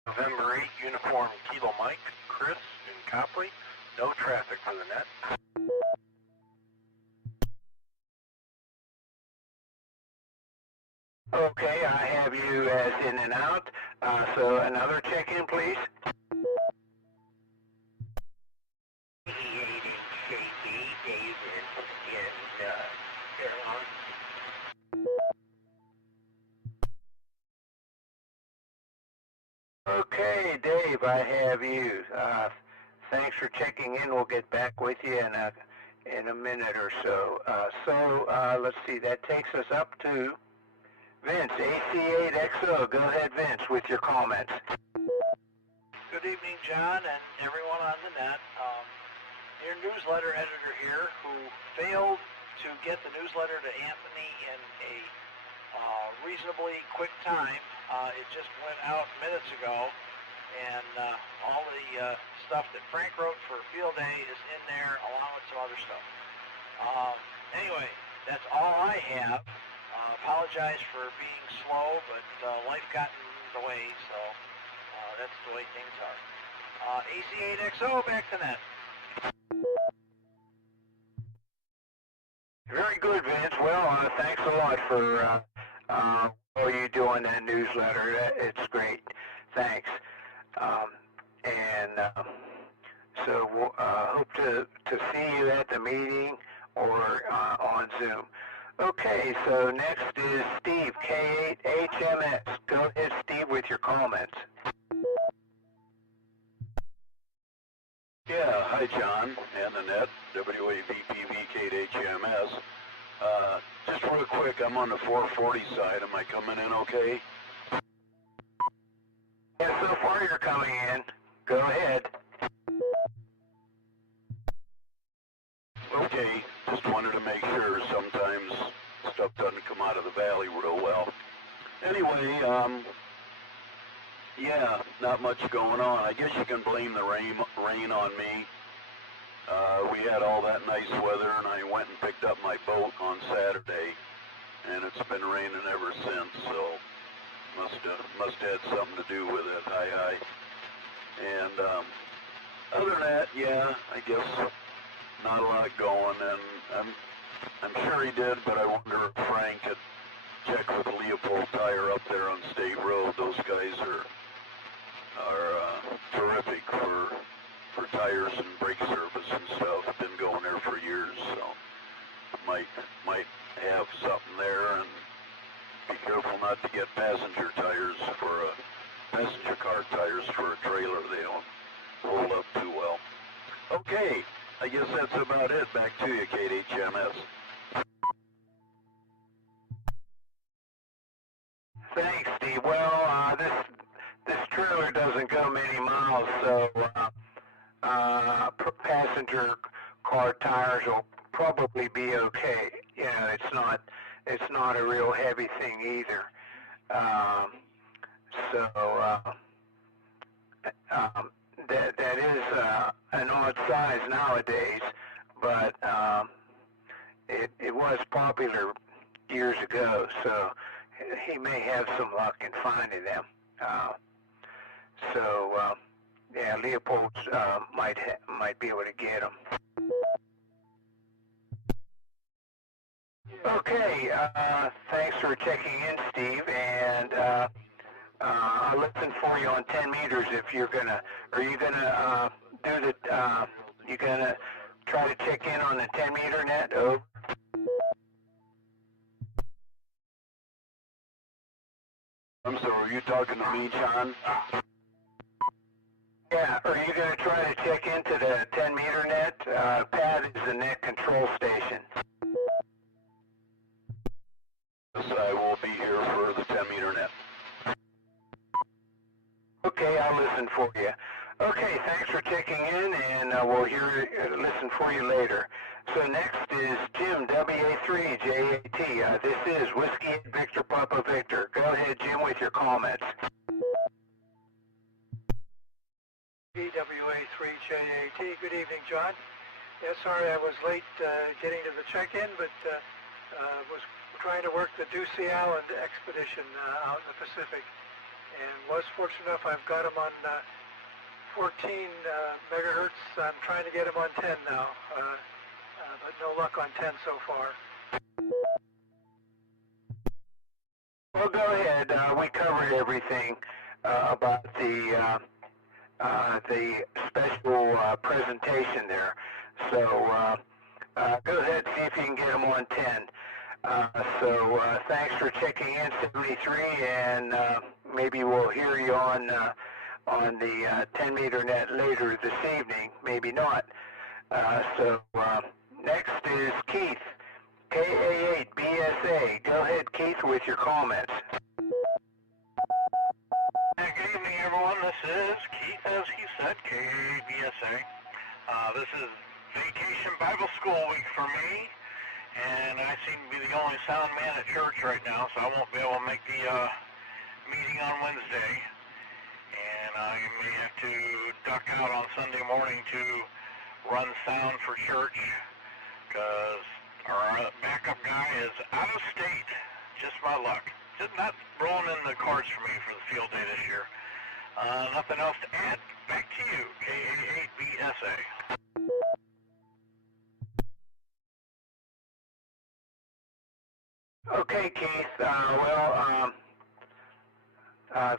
November 8 Uniform Kilo Mike. Chris in Copley. No traffic for the net. Okay, I have you as in and out. So another check-in, please. Okay, Dave, I have you. Thanks for checking in. We'll get back with you in a minute or so. Let's see. That takes us up to Vince, AC8XO. Go ahead, Vince, with your comments. Good evening, John, and everyone on the net. Your newsletter editor here, who failed to get the newsletter to Anthony in a reasonably quick time. It just went out minutes ago, and all the stuff that Frank wrote for Field Day is in there, along with some other stuff. Anyway, that's all I have. Apologize for being slow, but life got in the way, so that's the way things are. AC8XO, back to net. Very good, Vince. Well, thanks a lot for all you do in that newsletter. It's great. Thanks. So we'll hope to see you at the meeting or on Zoom. Okay, so next is Steve, K8HMS. Go ahead, Steve, with your comments. Yeah, hi, John and the net, WAVPV8HMS. Just real quick, I'm on the 440 side. Am I coming in okay? Yeah, so far you're coming in. Go ahead. Okay, just wanted to make sure. Sometimes stuff doesn't come out of the valley real well. Anyway, yeah, not much going on. I guess you can blame the rain on me. We had all that nice weather, and I went and picked up my boat on Saturday, and it's been raining ever since, so must have had something to do with it. Hi. And other than that, yeah, I guess not a lot going, and I'm sure he did, but I wonder if Frank had checked with Leopold Tire up there on State Road. Those guys are terrific for tires and brake service and stuff. Been going there for years, so might have something there. And be careful not to get passenger car tires for a trailer. They don't hold up too well. Okay, I guess that's about it. Back to you, KHMS. Thanks, Steve. Well, this trailer doesn't go many miles, so passenger car tires will probably be okay. You know, it's not a real heavy thing either. That is an odd size nowadays, but it was popular years ago, so he may have some luck in finding them. Yeah, Leopold might be able to get them. Okay, thanks for checking in, Steve, and I'll listen for you on 10 meters if you're gonna. Are you gonna you gonna try to check in on the 10 meter net? Oh. I'm sorry, are you talking to me, John? Yeah, are you going to try to check into the 10 meter net? Pat is the net control station. Yes, I will be here for the 10 meter net. Okay, I'll listen for you. Okay, thanks for checking in, and we'll listen for you later. So next is Jim, WA3JAT. This is Whiskey Victor Papa Victor. Go ahead, Jim, with your comments. WA3JAT. Good evening, John. Yeah, sorry I was late getting to the check-in, but was trying to work the Ducey Island expedition out in the Pacific, and was fortunate enough I've got them on 14 megahertz. I'm trying to get them on 10 now, but no luck on 10 so far. Well, go ahead. We covered everything about the special presentation there. So go ahead, see if you can get them on 10. Thanks for checking in, 73, and maybe we'll hear you on the 10 meter net later this evening, maybe not. Next is Keith, KA8BSA. Go ahead, Keith, with your comments. Good evening, everyone. This is Keith, as he said, KA8BSA. This is Vacation Bible School Week for me, and I seem to be the only sound man at church right now, so I won't be able to make the meeting on Wednesday. And I may have to duck out on Sunday morning to run sound for church, because our backup guy is out of state. Just my luck. Just not rolling in the cards for me for the field day this year. Nothing else to add. Back to you, KA8BSA. Okay, Keith.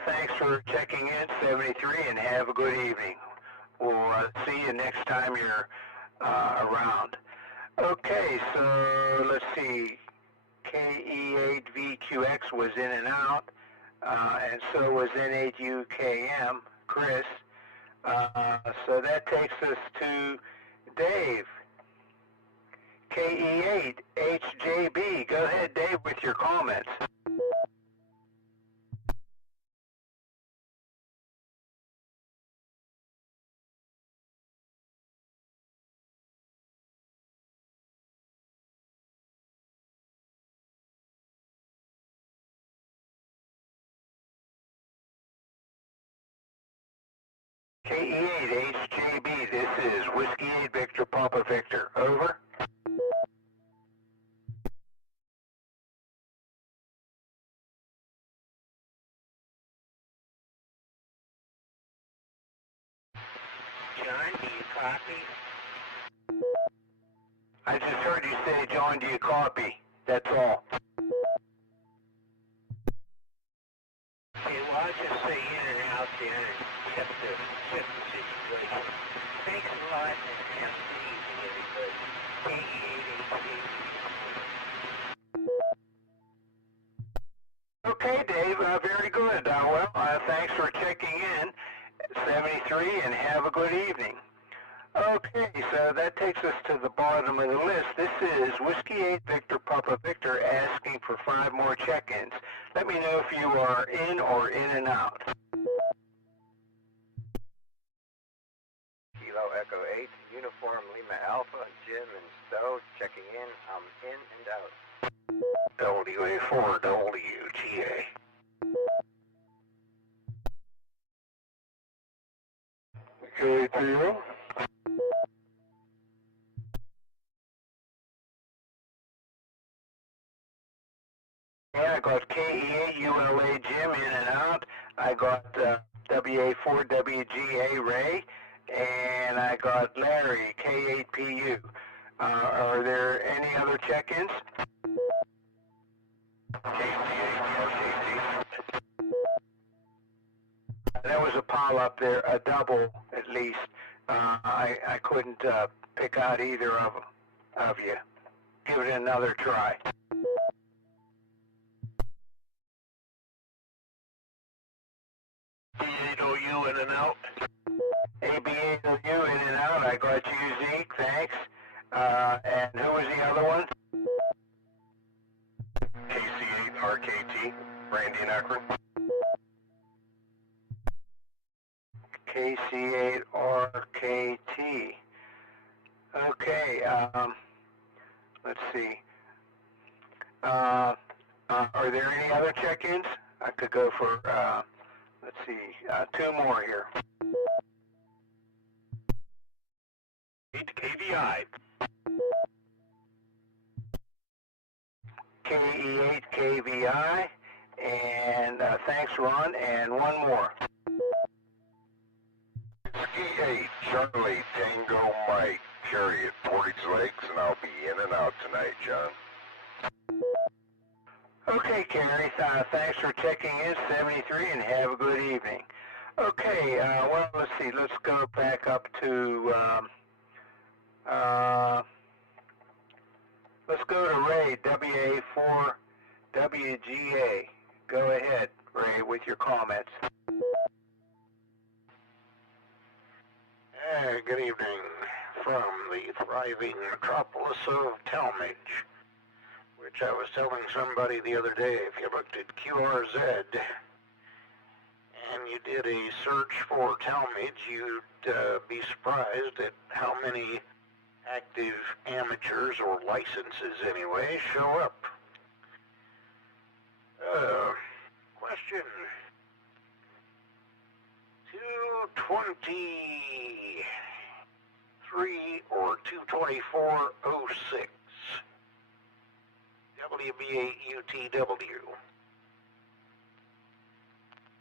Thanks for checking in, 73, and have a good evening. We'll see you next time you're around. Okay, so let's see. KE8VQX was in and out, and so was N8UKM, Chris. So that takes us to Dave. KE8HJB. Go ahead, Dave, with your comments. KE8HJB, this is Whiskey 8 Victor Papa Victor. Over. John, do you copy? I just heard you say, John, do you copy? That's all. Okay, well, I'll just say in and out there and accept the situation. Thanks a lot, and have a good evening, everybody. Okay, Dave, very good. Thanks for checking in, 73, and have a good evening. Okay, so that takes us to the bottom of the list. This is Whiskey 8 Victor Papa Victor asking for 5 more check-ins. Let me know if you are in or in and out. Kilo Echo 8, Uniform Lima Alpha, Jim and Stowe, checking in. I'm in and out. WA4WGA. K3O. Yeah, I got KE8 ULA Jim in and out. I got WA4WGA Ray, and I got Larry K8PU. Are there any other check-ins? There was a pile up there, a double at least. I couldn't pick out either of you. Give it another try. B8OU in and out. AB8OU in and out. I got you, Zeke. Thanks. And who was the other one? KC8RKT, Randy and Akron. KC8RKT. Okay, let's see. Are there any other check-ins? I could go for, let's see, 2 more here. 8 KVI. KE8 KVI. And thanks, Ron. And 1 more. Whiskey 8, Charlie, Tango Mike, Chariot, Portage Lakes, and I'll be in and out tonight, John. Okay, Carrie, thanks for checking in, 73, and have a good evening. Okay, well, let's see, let's go back up to, let's go to Ray, WA4WGA. Go ahead, Ray, with your comments. Good evening from the thriving metropolis of Talmadge, which I was telling somebody the other day, if you looked at QRZ and you did a search for Talmadge, you'd be surprised at how many active amateurs, or licenses anyway, show up. Question 223 or 22406. WB8UTW.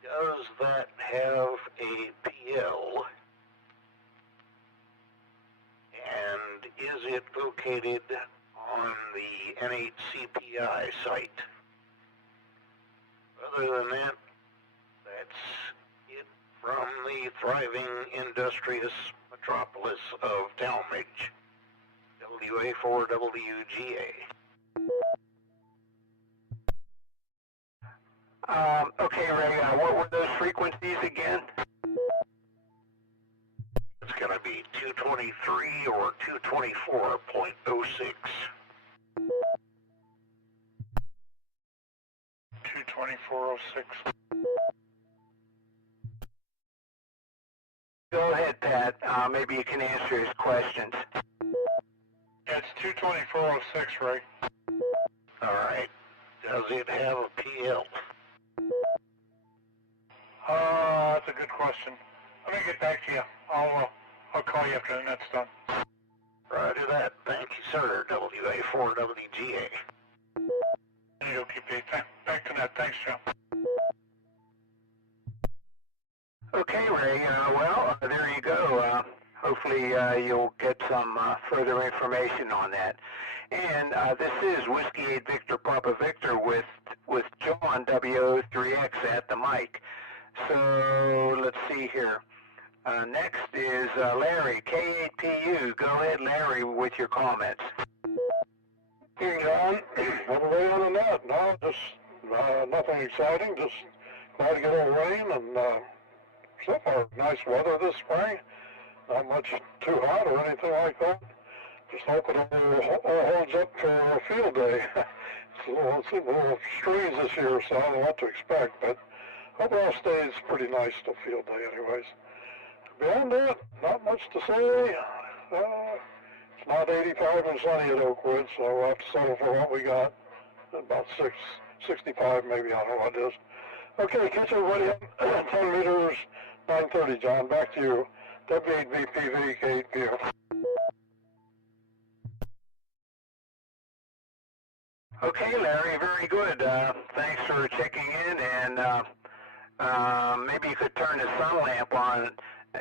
Does that have a PL? And is it located on the N8CPI site? Other than that, that's it from the thriving, industrious metropolis of Talmadge, WA4WGA. Okay, Ray, what were those frequencies again? It's going to be 223 or 224.06. 22406. Go ahead, Pat. Maybe you can answer his questions. Yeah, it's 22406, Ray. All right. Does it have a PL? That's a good question. Let me get back to you. I'll call you after the net's done. Roger that. Thank you, sir. WA4WGA. Okay, back to net. Thanks, Joe. Okay, Ray. Well, there you go. Hopefully you'll get some further information on that. And this is Whiskey 8 Victor Papa Victor with John WO3X at the mic. So let's see here. Next is Larry K8PU. Go ahead, Larry, with your comments. Hey, John. What are they on the net? No, just nothing exciting. Just glad to get a little rain and so far nice weather this spring. not much too hot or anything like that. Just hoping it all holds up for a field day. It's a little strange this year, so I don't know what to expect, but hope it all stays pretty nice till field day anyways. Beyond that, not much to say. It's not 85 and sunny at Oakwood, so we'll have to settle for what we got. About 65 maybe, I don't know what it is. Okay, catch everybody up. 10 meters, 9:30, John. Back to you. W8VPV, K8PO. Okay, Larry, very good. Thanks for checking in, and maybe you could turn the sun lamp on,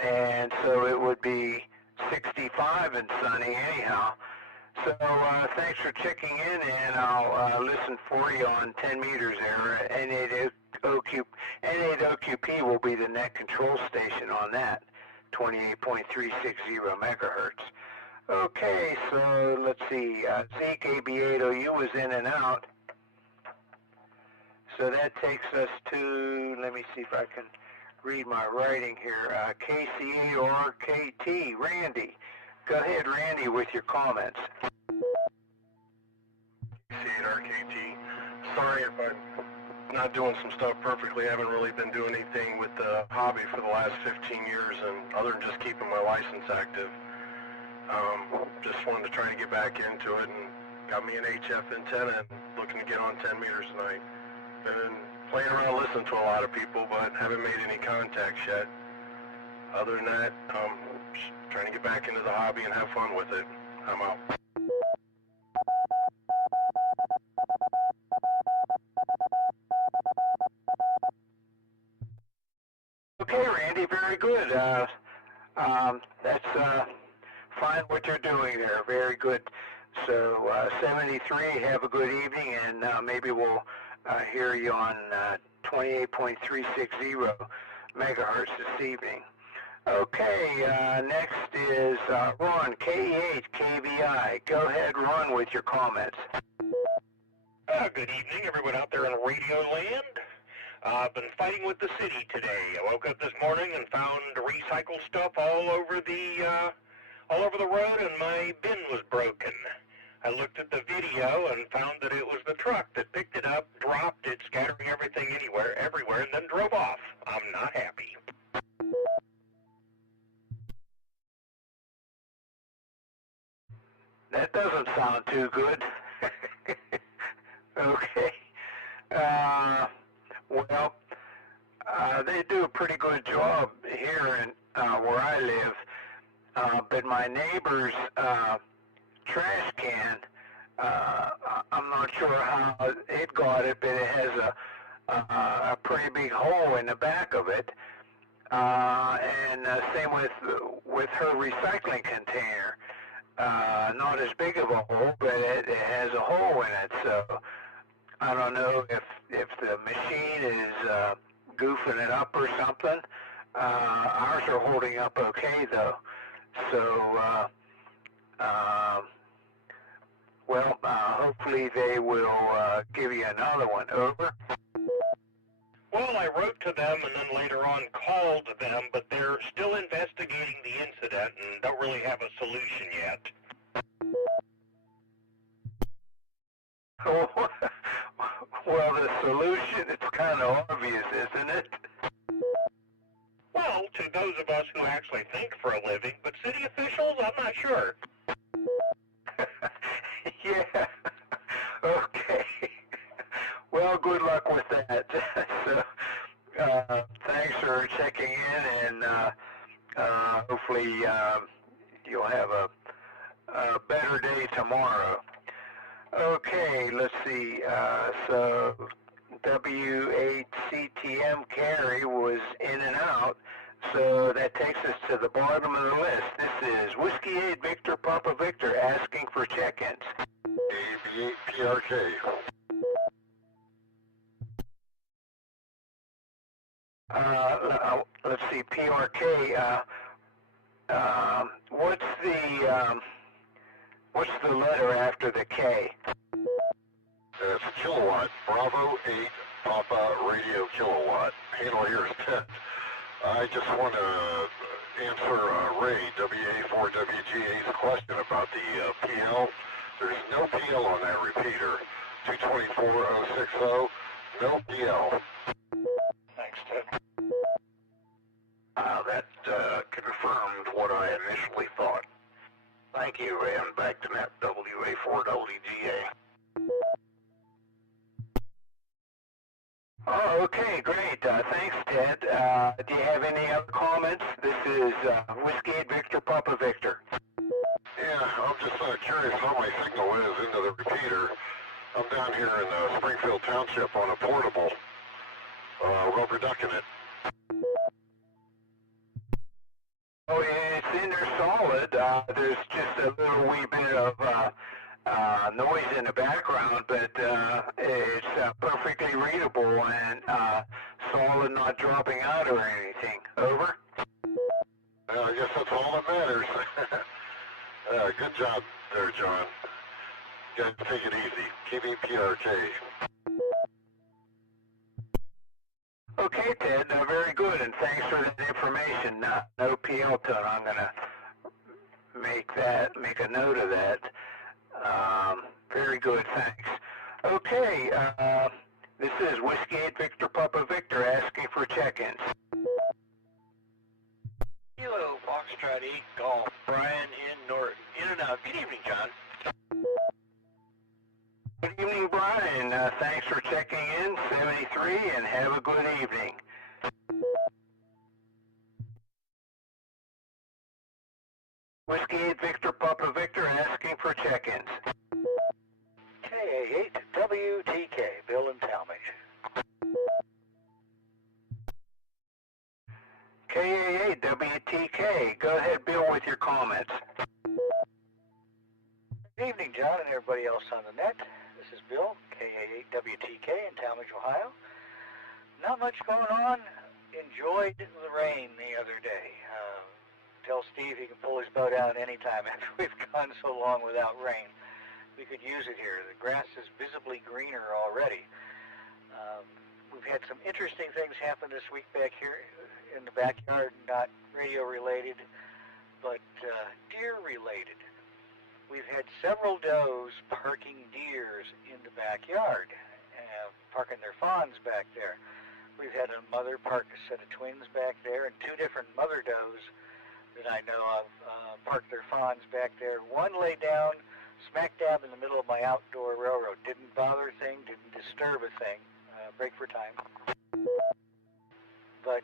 and so it would be 65 and sunny anyhow. So thanks for checking in, and I'll listen for you on 10 meters there. N8OQP will be the net control station on that, 28.360 megahertz. Okay, so let's see, Zeke AB8OU was in and out. So that takes us to, let me see if I can read my writing here, KC8RKT, Randy. Go ahead, Randy, with your comments. KC8RKT. Sorry if I'm not doing some stuff perfectly. I haven't really been doing anything with the hobby for the last 15 years, and other than just keeping my license active. Just wanted to try to get back into it, and got me an HF antenna and looking to get on 10 meters tonight. Been playing around listening to a lot of people, but haven't made any contacts yet. Other than that, just trying to get back into the hobby and have fun with it. I'm out. Okay, Randy, very good. That's fine what you're doing there. Very good. So 73, have a good evening, and maybe we'll hear you on 28.360 megahertz this evening. Okay, next is Ron, KE8 KVI. Go ahead, Ron, with your comments. Good evening, everyone out there in Radio Land. I've been fighting with the city today. I woke up this morning and found recycled stuff all over the road, and my bin was broken. I looked at the video and found that it was the truck that picked it up, dropped it, scattering everything everywhere, and then drove off. I'm not happy. That doesn't sound too good. Okay. Well, they do a pretty good job here in where I live, but my neighbor's trash can, I'm not sure how it got it, but it has a pretty big hole in the back of it, and same with her recycling container. Not as big of a hole, but it has a hole in it, so I don't know if the machine is goofing it up or something. Ours are holding up okay, though. So, well, hopefully they will give you another one. Over. Well, I wrote to them and then later on called them, but they're still investigating the incident and don't really have a solution yet. Well, the solution, it's kind of obvious, isn't it? Well, to those of us who actually think for a living, but city officials, I'm not sure. Yeah. Okay. Well, good luck with that. So, thanks for checking in, and hopefully you'll have a better day tomorrow. Okay, let's see. So W8CTM carry was in and out, so that takes us to the bottom of the list. This is Whiskey 8 Victor Papa Victor asking for check-ins. AB8PRK. Let's see, PRK. What's the letter after the K? It's kilowatt. Bravo 8 Papa Radio kilowatt. Handle here is 10. I just want to answer Ray, WA4WGA's question about the PL. There's no PL on that repeater. 224060, no PL. Thanks, Ted. That confirmed what I initially thought. Thank you, and back to net WA4WGA. Oh, okay, great. Thanks, Ted. Do you have any other comments? This is Whiskey Victor Papa Victor. Yeah, I'm just curious how my signal is into the repeater. I'm down here in Springfield Township on a portable, rubber ducking it. Oh, it's in there solid. There's just a little wee bit of noise in the background, but it's perfectly readable and solid, not dropping out or anything. Over? I guess that's all that matters. Good job there, John. Gotta take it easy. Keep me PRK. Okay, Ted, very good, and thanks for that information. No PL tone. I'm going to make a note of that. Very good, thanks. Okay, this is Whiskey 8 Victor Papa Victor asking for check-ins. Kilo Foxtrot 8 Golf, Brian in and out. Good evening, John. Good evening, Brian. Thanks for checking in, 73, and have a good evening. Whiskey 8 Victor Papa Victor asking for check-ins. KA8WTK, Bill in Talmadge. KA8WTK, go ahead, Bill, with your comments. Good evening, John, and everybody else on the net. This is Bill, KA8WTK in Talmadge, Ohio. Not much going on. Enjoyed the rain the other day. Tell Steve he can pull his boat out anytime after we've gone so long without rain. We could use it here. The grass is visibly greener already. We've had some interesting things happen this week back here in the backyard, not radio related, but deer related. We've had several does parking deers in the backyard, parking their fawns back there. We've had a mother park a set of twins back there, and two different mother does that I know of parked their fawns back there. One lay down smack dab in the middle of my outdoor railroad. Didn't bother a thing, didn't disturb a thing. Break for time. But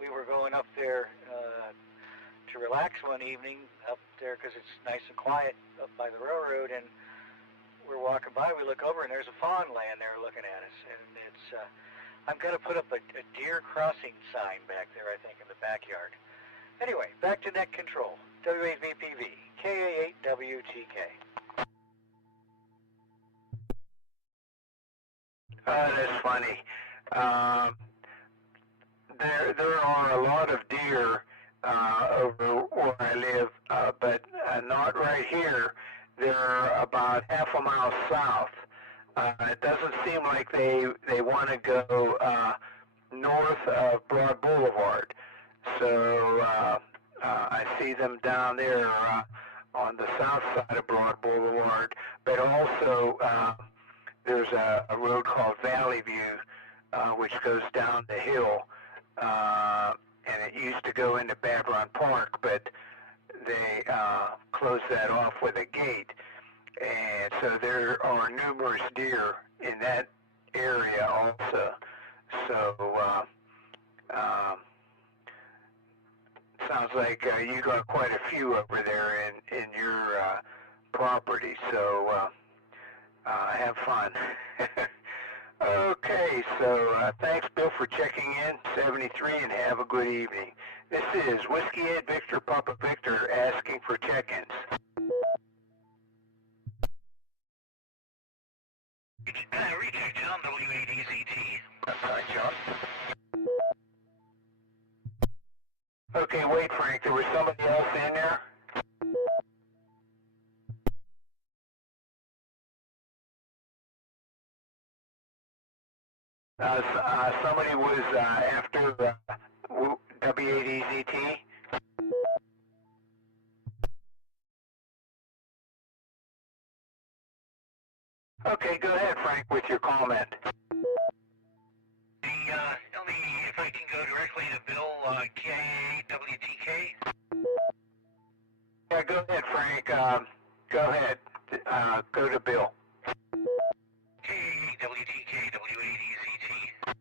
we were going up there to relax one evening up there because it's nice and quiet up by the railroad, and we're walking by, we look over, and there's a fawn laying there looking at us, and it's I'm going to put up a deer crossing sign back there, I think, in the backyard. Anyway, back to net control. WAVPV, KA8WTK. That's funny. There are a lot of deer over where I live, but not right here. They're about half a mile south. It doesn't seem like they want to go north of Broad Boulevard. So I see them down there on the south side of Broad Boulevard, but also there's a road called Valley View, which goes down the hill, and it used to go into Babron Park, but they closed that off with a gate. And so there are numerous deer in that area also. So sounds like you got quite a few over there in your property. So have fun. Okay, so thanks, Bill, for checking in, 73, and have a good evening. This is Whiskey 8 Victor Papa Victor asking for check-ins. Reject John, W8EZT. Hi, John. Okay, wait, Frank, there was somebody else in there? Somebody was after W8EZT. Okay, go ahead, Frank, with your comment. Tell me if I can go directly to Bill, KIA WTK. Yeah, go ahead, Frank. Go ahead. Go to Bill. KIA WTK W80ZT.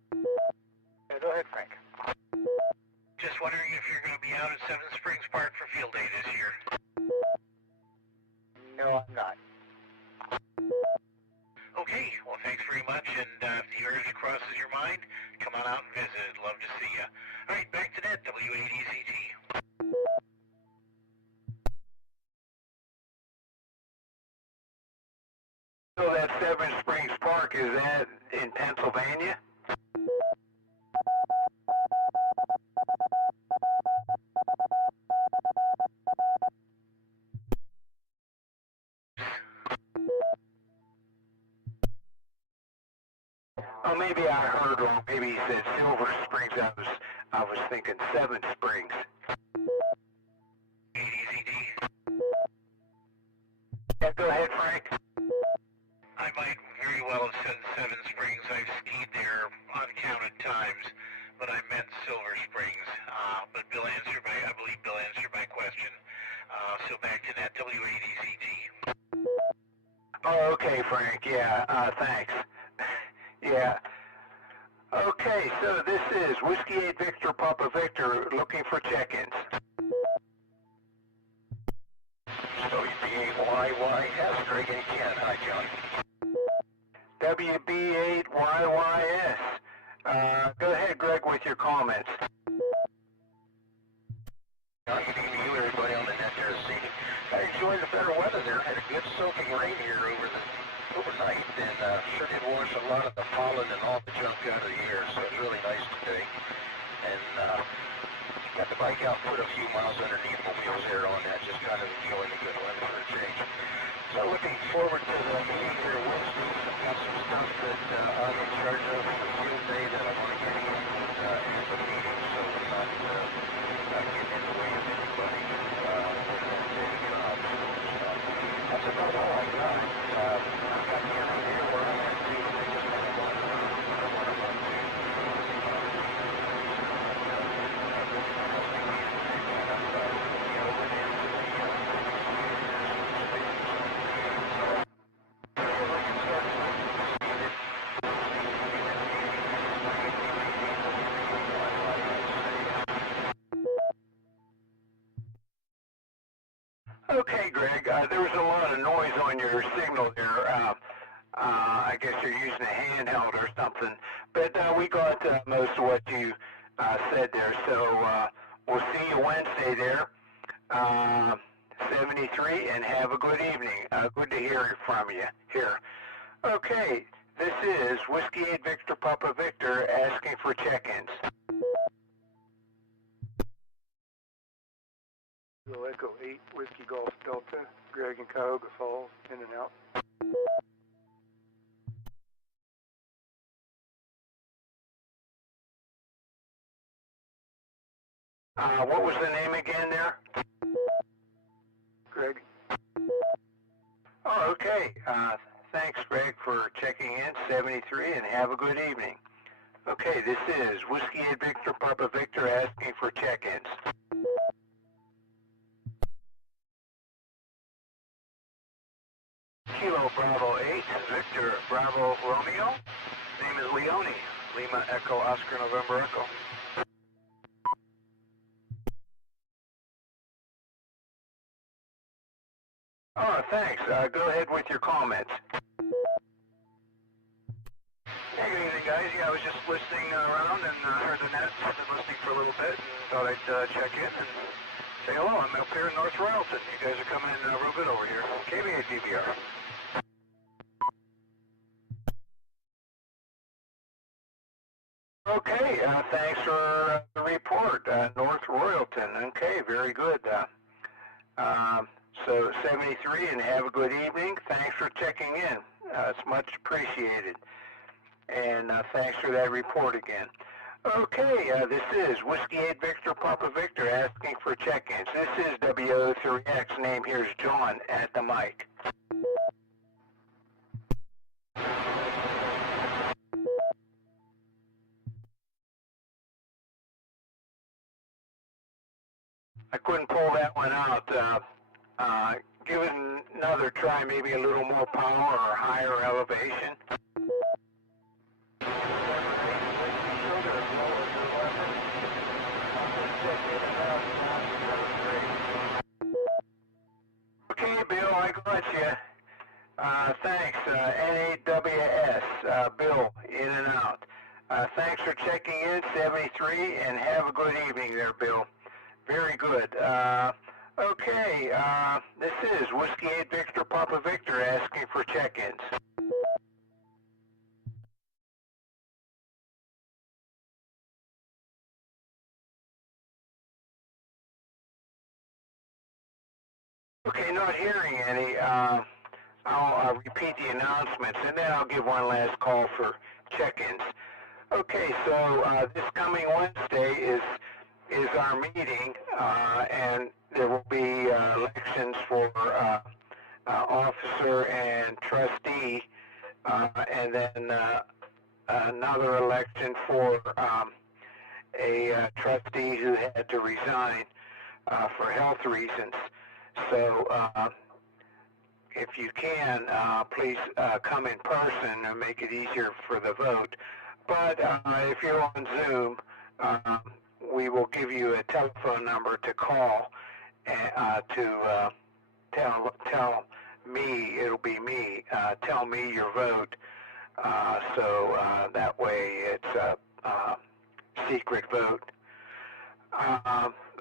Yeah, go ahead, Frank. Just wondering if you're going to be out at Seven Springs Park for field day this year. No, I'm not. Okay, well, thanks very much, and if the urge crosses your mind, come on out and visit. I'd love to see you. All right, back to that, W80ZT. So that Seven Springs Park, is that in Pennsylvania? Oh, maybe I heard wrong. Maybe he said Silver Springs. I was thinking Seven Springs. Yeah, go ahead, Frank. I might very well have said Seven Springs. I've skied there uncounted times, but I meant Silver Springs. But Bill answered I believe Bill answered my question. So back to that W80ZT. Oh, okay, Frank. Yeah, thanks. Yeah. Okay, so this is Whiskey 8 Victor Papa Victor looking for check-ins. WB8YYS, Greg and Ken. Hi, John. WB8YYS. Go ahead, Greg, with your comments. Good evening to you, everybody on the net there this evening. I enjoyed the better weather there. Had a good soaking rain here overnight, and sure did wash a lot of the pollen and all the junk out of the air, so it's really nice today. And got the bike out, put a few miles underneath the wheels there on that, just kind of enjoying the good weather for a change. So looking forward to the meeting here Wednesday. I've got some stuff that I'm in charge of for the field day that I want to get in at the meeting, so we're not getting in the way of anybody with any jobs. So that's about all I got. I've got the area here where I'm at too. I just kind of want to run to. Okay, Greg, there was a lot of noise on your signal there. I guess you're using a handheld or something. But we got most of what you said there. So we'll see you Wednesday there, 73, and have a good evening. Good to hear from you here. Okay, this is Whiskey 8 Victor Papa Victor asking for check-ins. Echo 8, Whiskey Golf Delta, Greg and Cuyahoga Falls, in and out. What was the name again there? Greg. Oh, okay. Thanks, Greg, for checking in, 73, and have a good evening. Okay, this is Whiskey 8 Victor Papa Victor asking for check-ins. Kilo Bravo 8, Victor Bravo Romeo. Name is Leone. Lima Echo Oscar November Echo. Oh, thanks. Go ahead with your comments. Hey, good evening, guys. Yeah, I was just listening around and heard the net. I've been listening for a little bit and thought I'd check in and say hello. I'm up here in North Royalton. You guys are coming real good over here. KBA DBR. Okay, thanks for the report, North Royalton. Okay, very good. So 73, and have a good evening. Thanks for checking in. It's much appreciated. And thanks for that report again. Okay, this is Whiskey 8 Victor Papa Victor asking for check-ins. This is WO3X. Name here's John at the mic. I couldn't pull that one out. Give it another try, maybe a little more power or higher elevation. Okay, Bill, I got you. Thanks. N8WS, Bill, in and out. Thanks for checking in, 73, and have a good evening there, Bill. Very good. Okay, this is Whiskey 8 Victor Papa Victor asking for check-ins. Okay, not hearing any. I'll repeat the announcements, and then I'll give one last call for check-ins. Okay, so this coming Wednesday is our meeting, and there will be elections for officer and trustee, and then another election for a trustee who had to resign for health reasons. So if you can, please come in person and make it easier for the vote. But if you're on Zoom, we will give you a telephone number to call to tell me, it'll be me, tell me your vote. So that way it's a secret vote.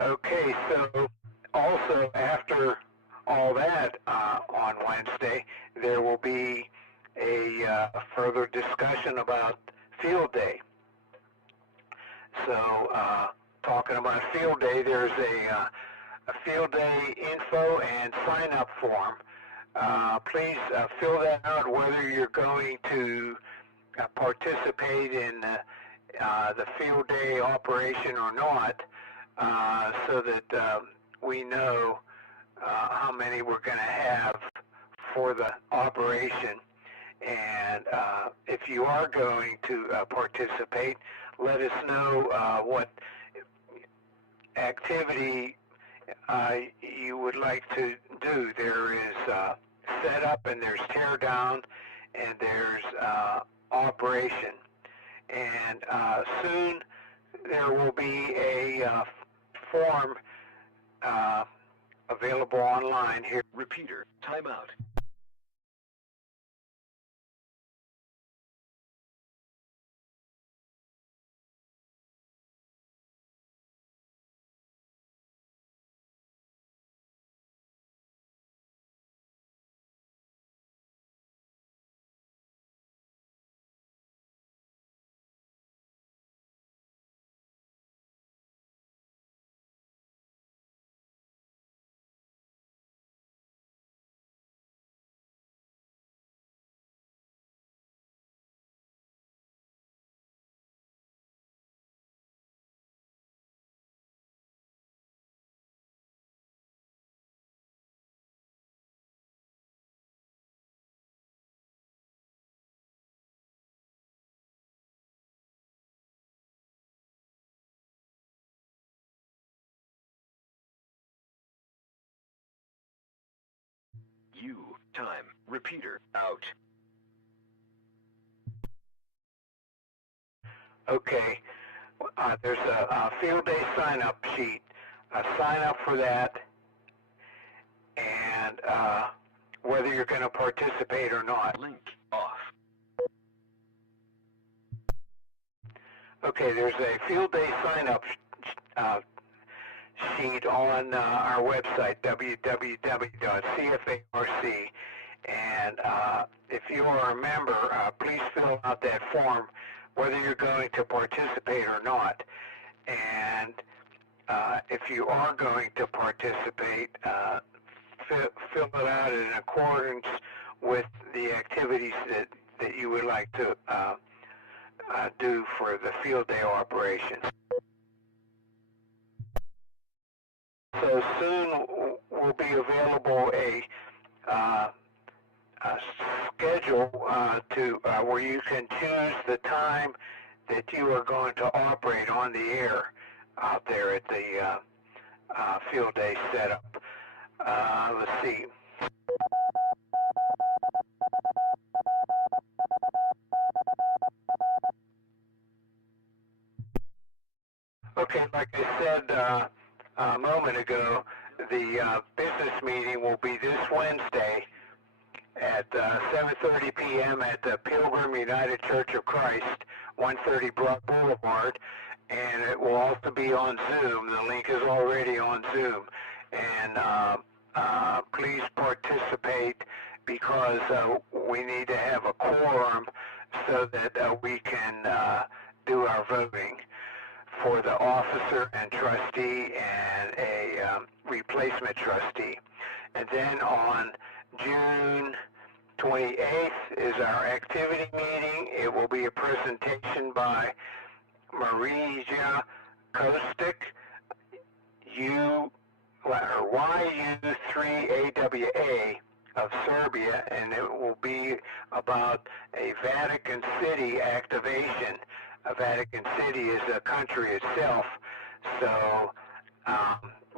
Okay, so also after all that on Wednesday, there will be a further discussion about field day. So talking about field day, there's a field day info and sign up form. Please fill that out whether you're going to participate in the field day operation or not, so that we know how many we're going to have for the operation. And if you are going to participate, let us know what activity you would like to do. There is setup, and there's tear down, and there's operation. And soon there will be a form available online here. Repeater, timeout. U, time, repeater, out. Okay, there's a field day sign-up sheet. Sign up for that, and whether you're going to participate or not. Link off. Okay, there's a field day sign-up sheet on our website, www.cfarc. And if you are a member, please fill out that form, whether you're going to participate or not. And if you are going to participate, fill it out in accordance with the activities that you would like to do for the field day operation. So soon will be available a schedule where you can choose the time that you are going to operate on the air out there at the field day setup. Let's see. Okay, like I said a moment ago, the business meeting will be this Wednesday at 7:30 p.m. at the Pilgrim United Church of Christ, 130 Broad Boulevard, and it will also be on Zoom. The link is already on Zoom, and please participate because we need to have a quorum so that we can do our voting for the officer and trustee and a replacement trustee. And then on June 28th is our activity meeting. It will be a presentation by Marija Kostic, YU3AWA of Serbia, and it will be about a Vatican City activation. Vatican City is a country itself, so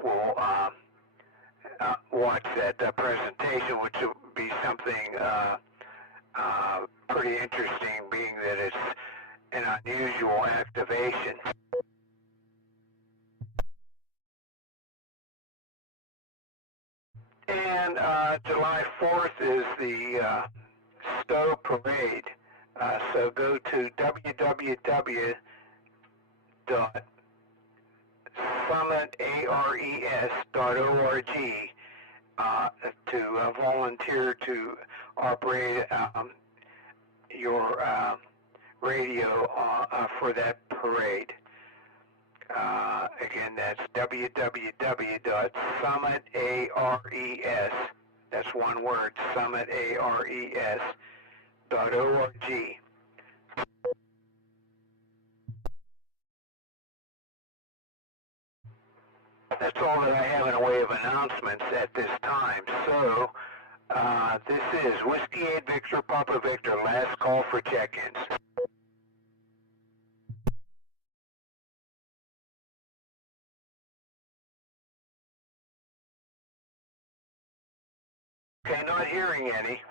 we'll watch that presentation, which will be something pretty interesting, being that it's an unusual activation. And July 4th is the Stowe Parade. So go to www.summitars.org to volunteer to operate your radio for that parade. Again, that's www.summitars, that's one word, summitars.org. That's all that I have in a way of announcements at this time. So, this is Whiskey 8 Victor Papa Victor, last call for check-ins. Okay, not hearing any.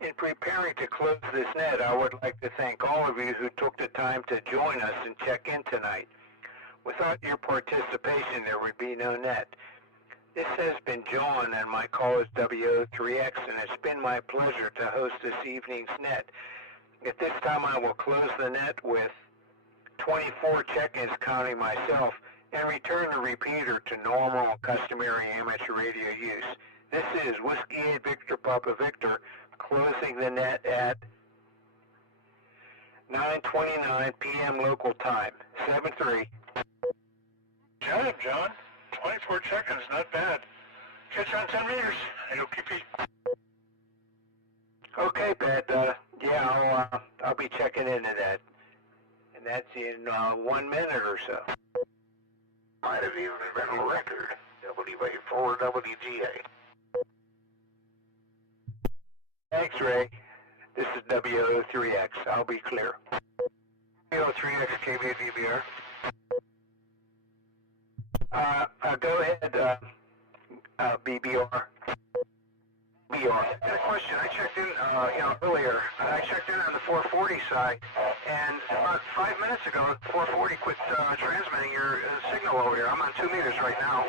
In preparing to close this net, I would like to thank all of you who took the time to join us and check in tonight. Without your participation, there would be no net. This has been John, and my call is WO3X, and it's been my pleasure to host this evening's net. At this time, I will close the net with 24 check-ins counting myself, and return the repeater to normal and customary amateur radio use. This is Whiskey 8 Victor Papa Victor, closing the net at 9:29 p.m. local time. 7-3. Job, John. 24 check-ins, not bad. Catch you on 10 meters. AOKP. Okay, Pat. Yeah, I'll be checking into that. And that's in 1 minute or so. Might have even been a record. W4 WGA. Thanks, Ray. This is WO3X. I'll be clear. WO3X KBVBR. Go ahead, BBR. I got a question. I checked in, earlier. I checked in on the 440 side, and about 5 minutes ago, 440 quit transmitting your signal over here. I'm on 2 meters right now.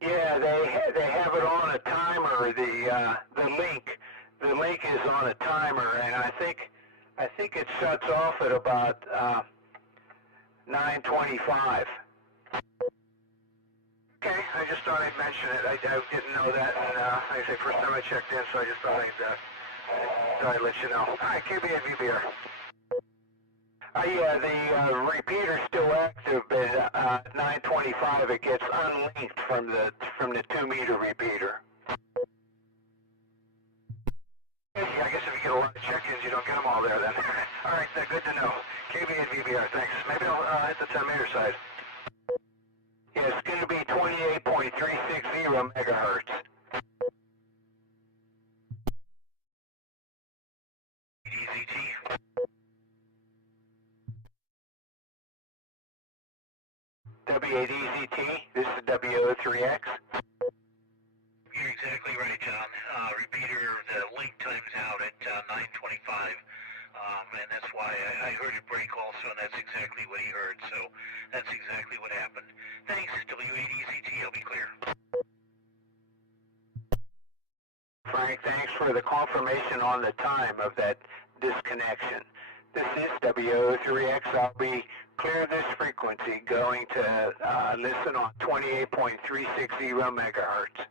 Yeah, they have it on a timer. The link is on a timer, and I think it shuts off at about 9:25. Okay, I just thought I'd mention it. I didn't know that, and like I say, first time I checked in, so I just thought I'd let you know. All right, KBA VBR. Yeah, the repeater's still active, but at 9:25 it gets unlinked from the 2 meter repeater. I guess if you get a lot of check-ins, you don't get them all there then. All right, good to know. KB8 VBR, thanks. Maybe I'll hit the 10-meter side. Yeah, it's going to be 28.360 megahertz. EZT. W8EZT, this is W03X. You're exactly right, John. Repeater, the link time's out at 9:25, and that's why I heard it break also, and that's exactly what he heard, so that's exactly what happened. Thanks, W8EZT, I'll be clear. Frank, thanks for the confirmation on the time of that disconnection. This is W03X. I'll be clear this frequency going to listen on 28.360 megahertz.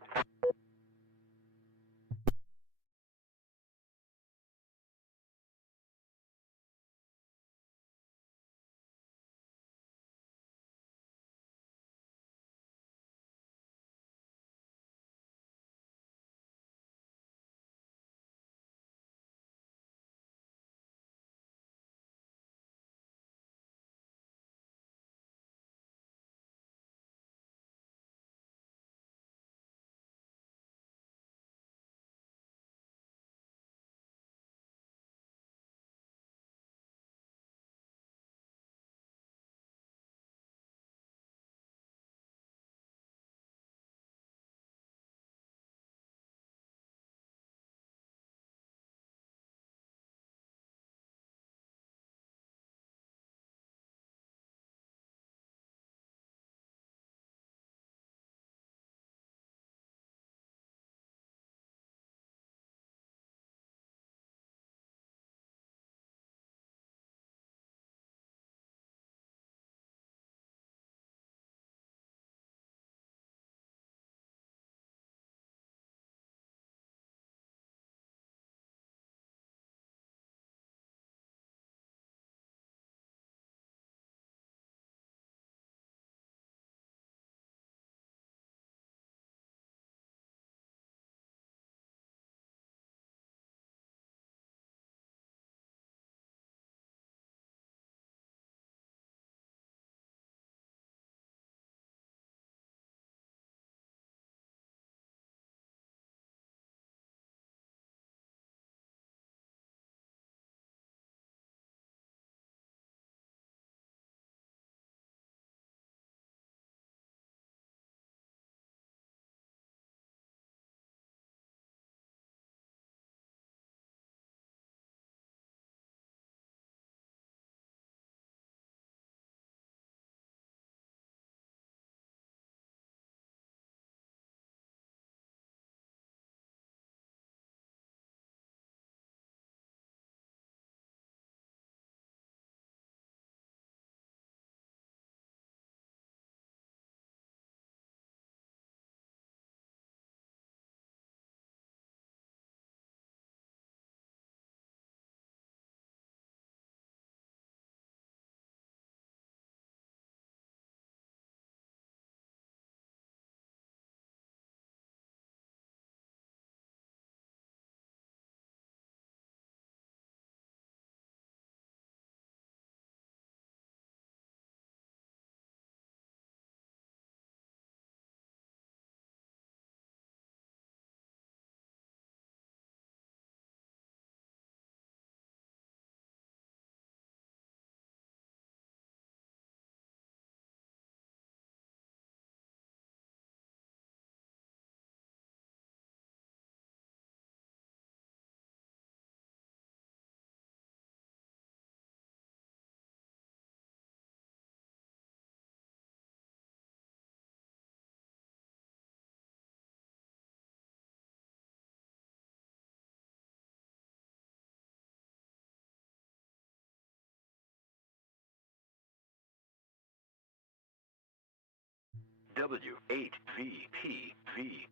W8VPV.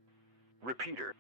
Repeater.